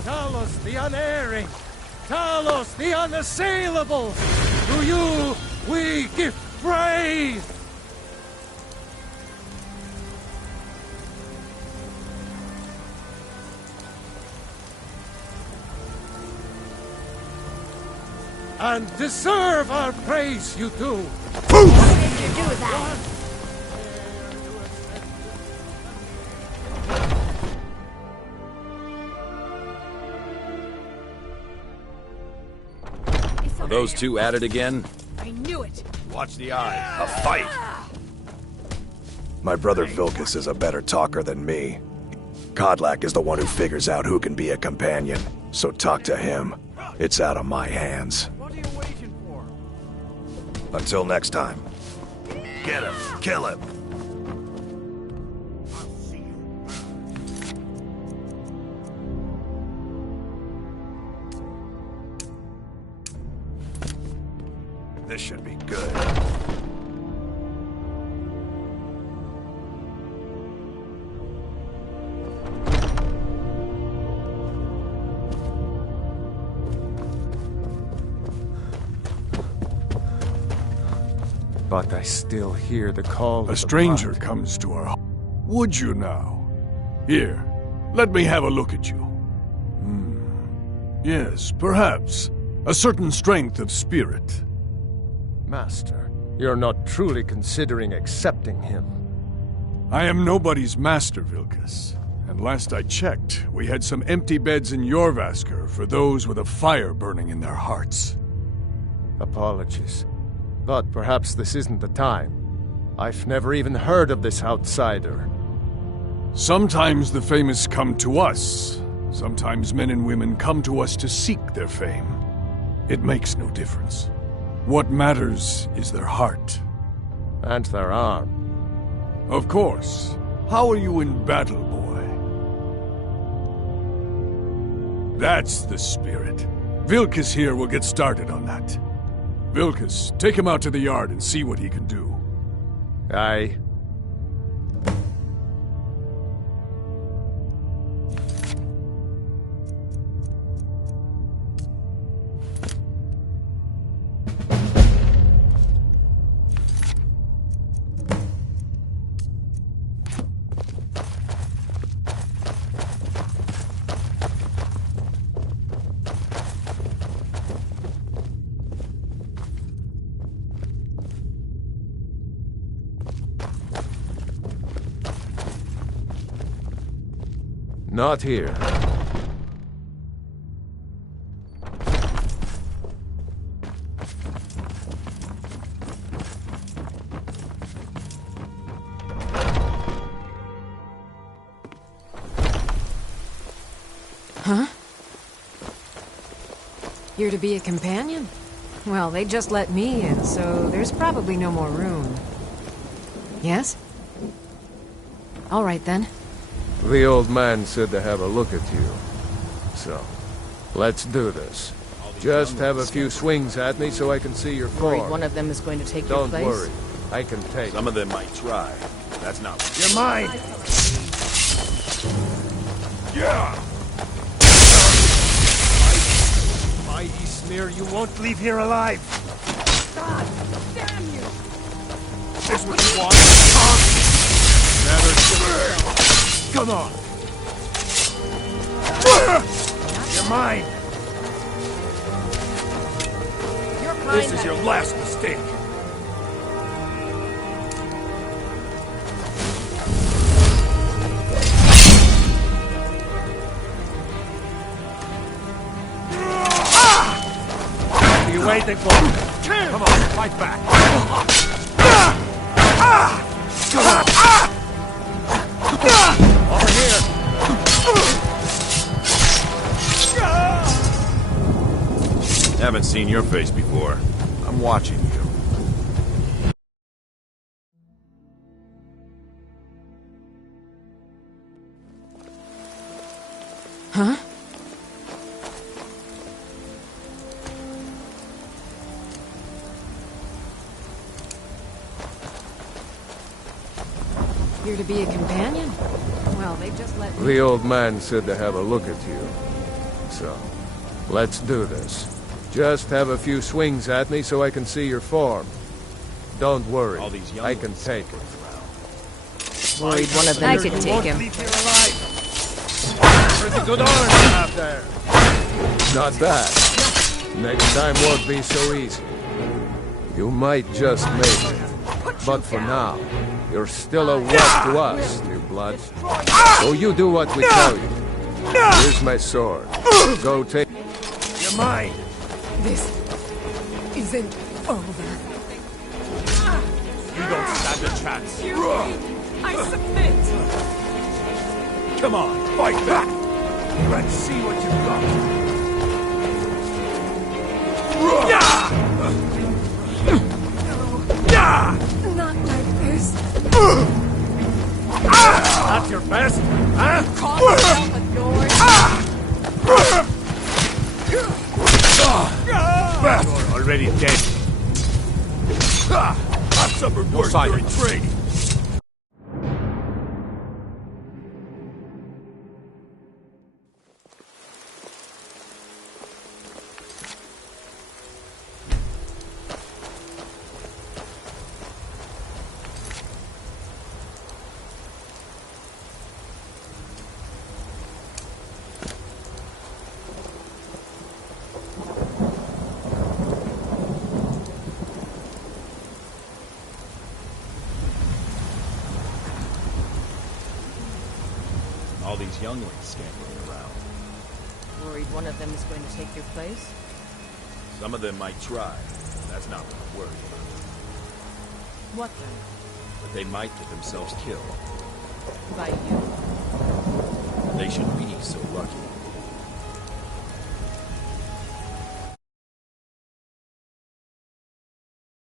Talos the unerring! Talos the unassailable! To you we give praise! And deserve our praise, you do! What did you do with that? Are those two at it again? I knew it. Watch the eyes. A fight! My brother Vilkas is a better talker than me. Kodlak is the one who figures out who can be a companion, so talk to him. It's out of my hands. What are you waiting for? Until next time. Get him! Kill him! This should be good. But I still hear the call of A the stranger blind. comes to our home. Would you now? Here, Let me have a look at you. Yes, perhaps. A certain strength of spirit. Master, you're not truly considering accepting him. I am nobody's master, Vilkas. And last I checked, we had some empty beds in Jorvaskr for those with a fire burning in their hearts. Apologies. But perhaps this isn't the time. I've never even heard of this outsider. Sometimes the famous come to us. Sometimes men and women come to us to seek their fame. It makes no difference. What matters is their heart. And their arm. Of course. How are you in battle, boy? That's the spirit. Vilkas here will get started on that. Vilkas, take him out to the yard and see what he can do. Aye. Not here. Huh? You're to be a companion? Well, they just let me in, so there's probably no more room. Yes? All right, then. The old man said to have a look at you. So, let's do this. Just have a few swings at me so I can see your form. Worried one of them is going to take your Don't place? worry. I can take Some of them might try. That's not... You're mine! Yeah! Mighty smear, you won't leave here alive! God damn you! Is this what you want? Never Come on! You're mine! This is your last mistake. What are you waiting for? Come on, fight back. Over here! Haven't seen your face before. I'm watching you. Huh? You're to be a companion? Well, they just let me... The old man said to have a look at you. So, let's do this. Just have a few swings at me so I can see your form. Don't worry, I can take it. Worried one of them I could take him. Pretty good arm you have there. Not bad. Next time won't be so easy. You might just make it. But for now, you're still a what to us, new blood. So you do what we tell you. Here's my sword. Go take... You're mine! This isn't over. You don't stand a chance. I submit. Come on, fight back. Let's see what you've got. Not like this. Not your best, huh? Call yourself a Nord. You're already dead. I've suffered worse during training. All these younglings scampering around. Worried one of them is going to take your place? Some of them might try. That's not what I'm worried about. What then? But they might get themselves killed. By you? They should be so lucky.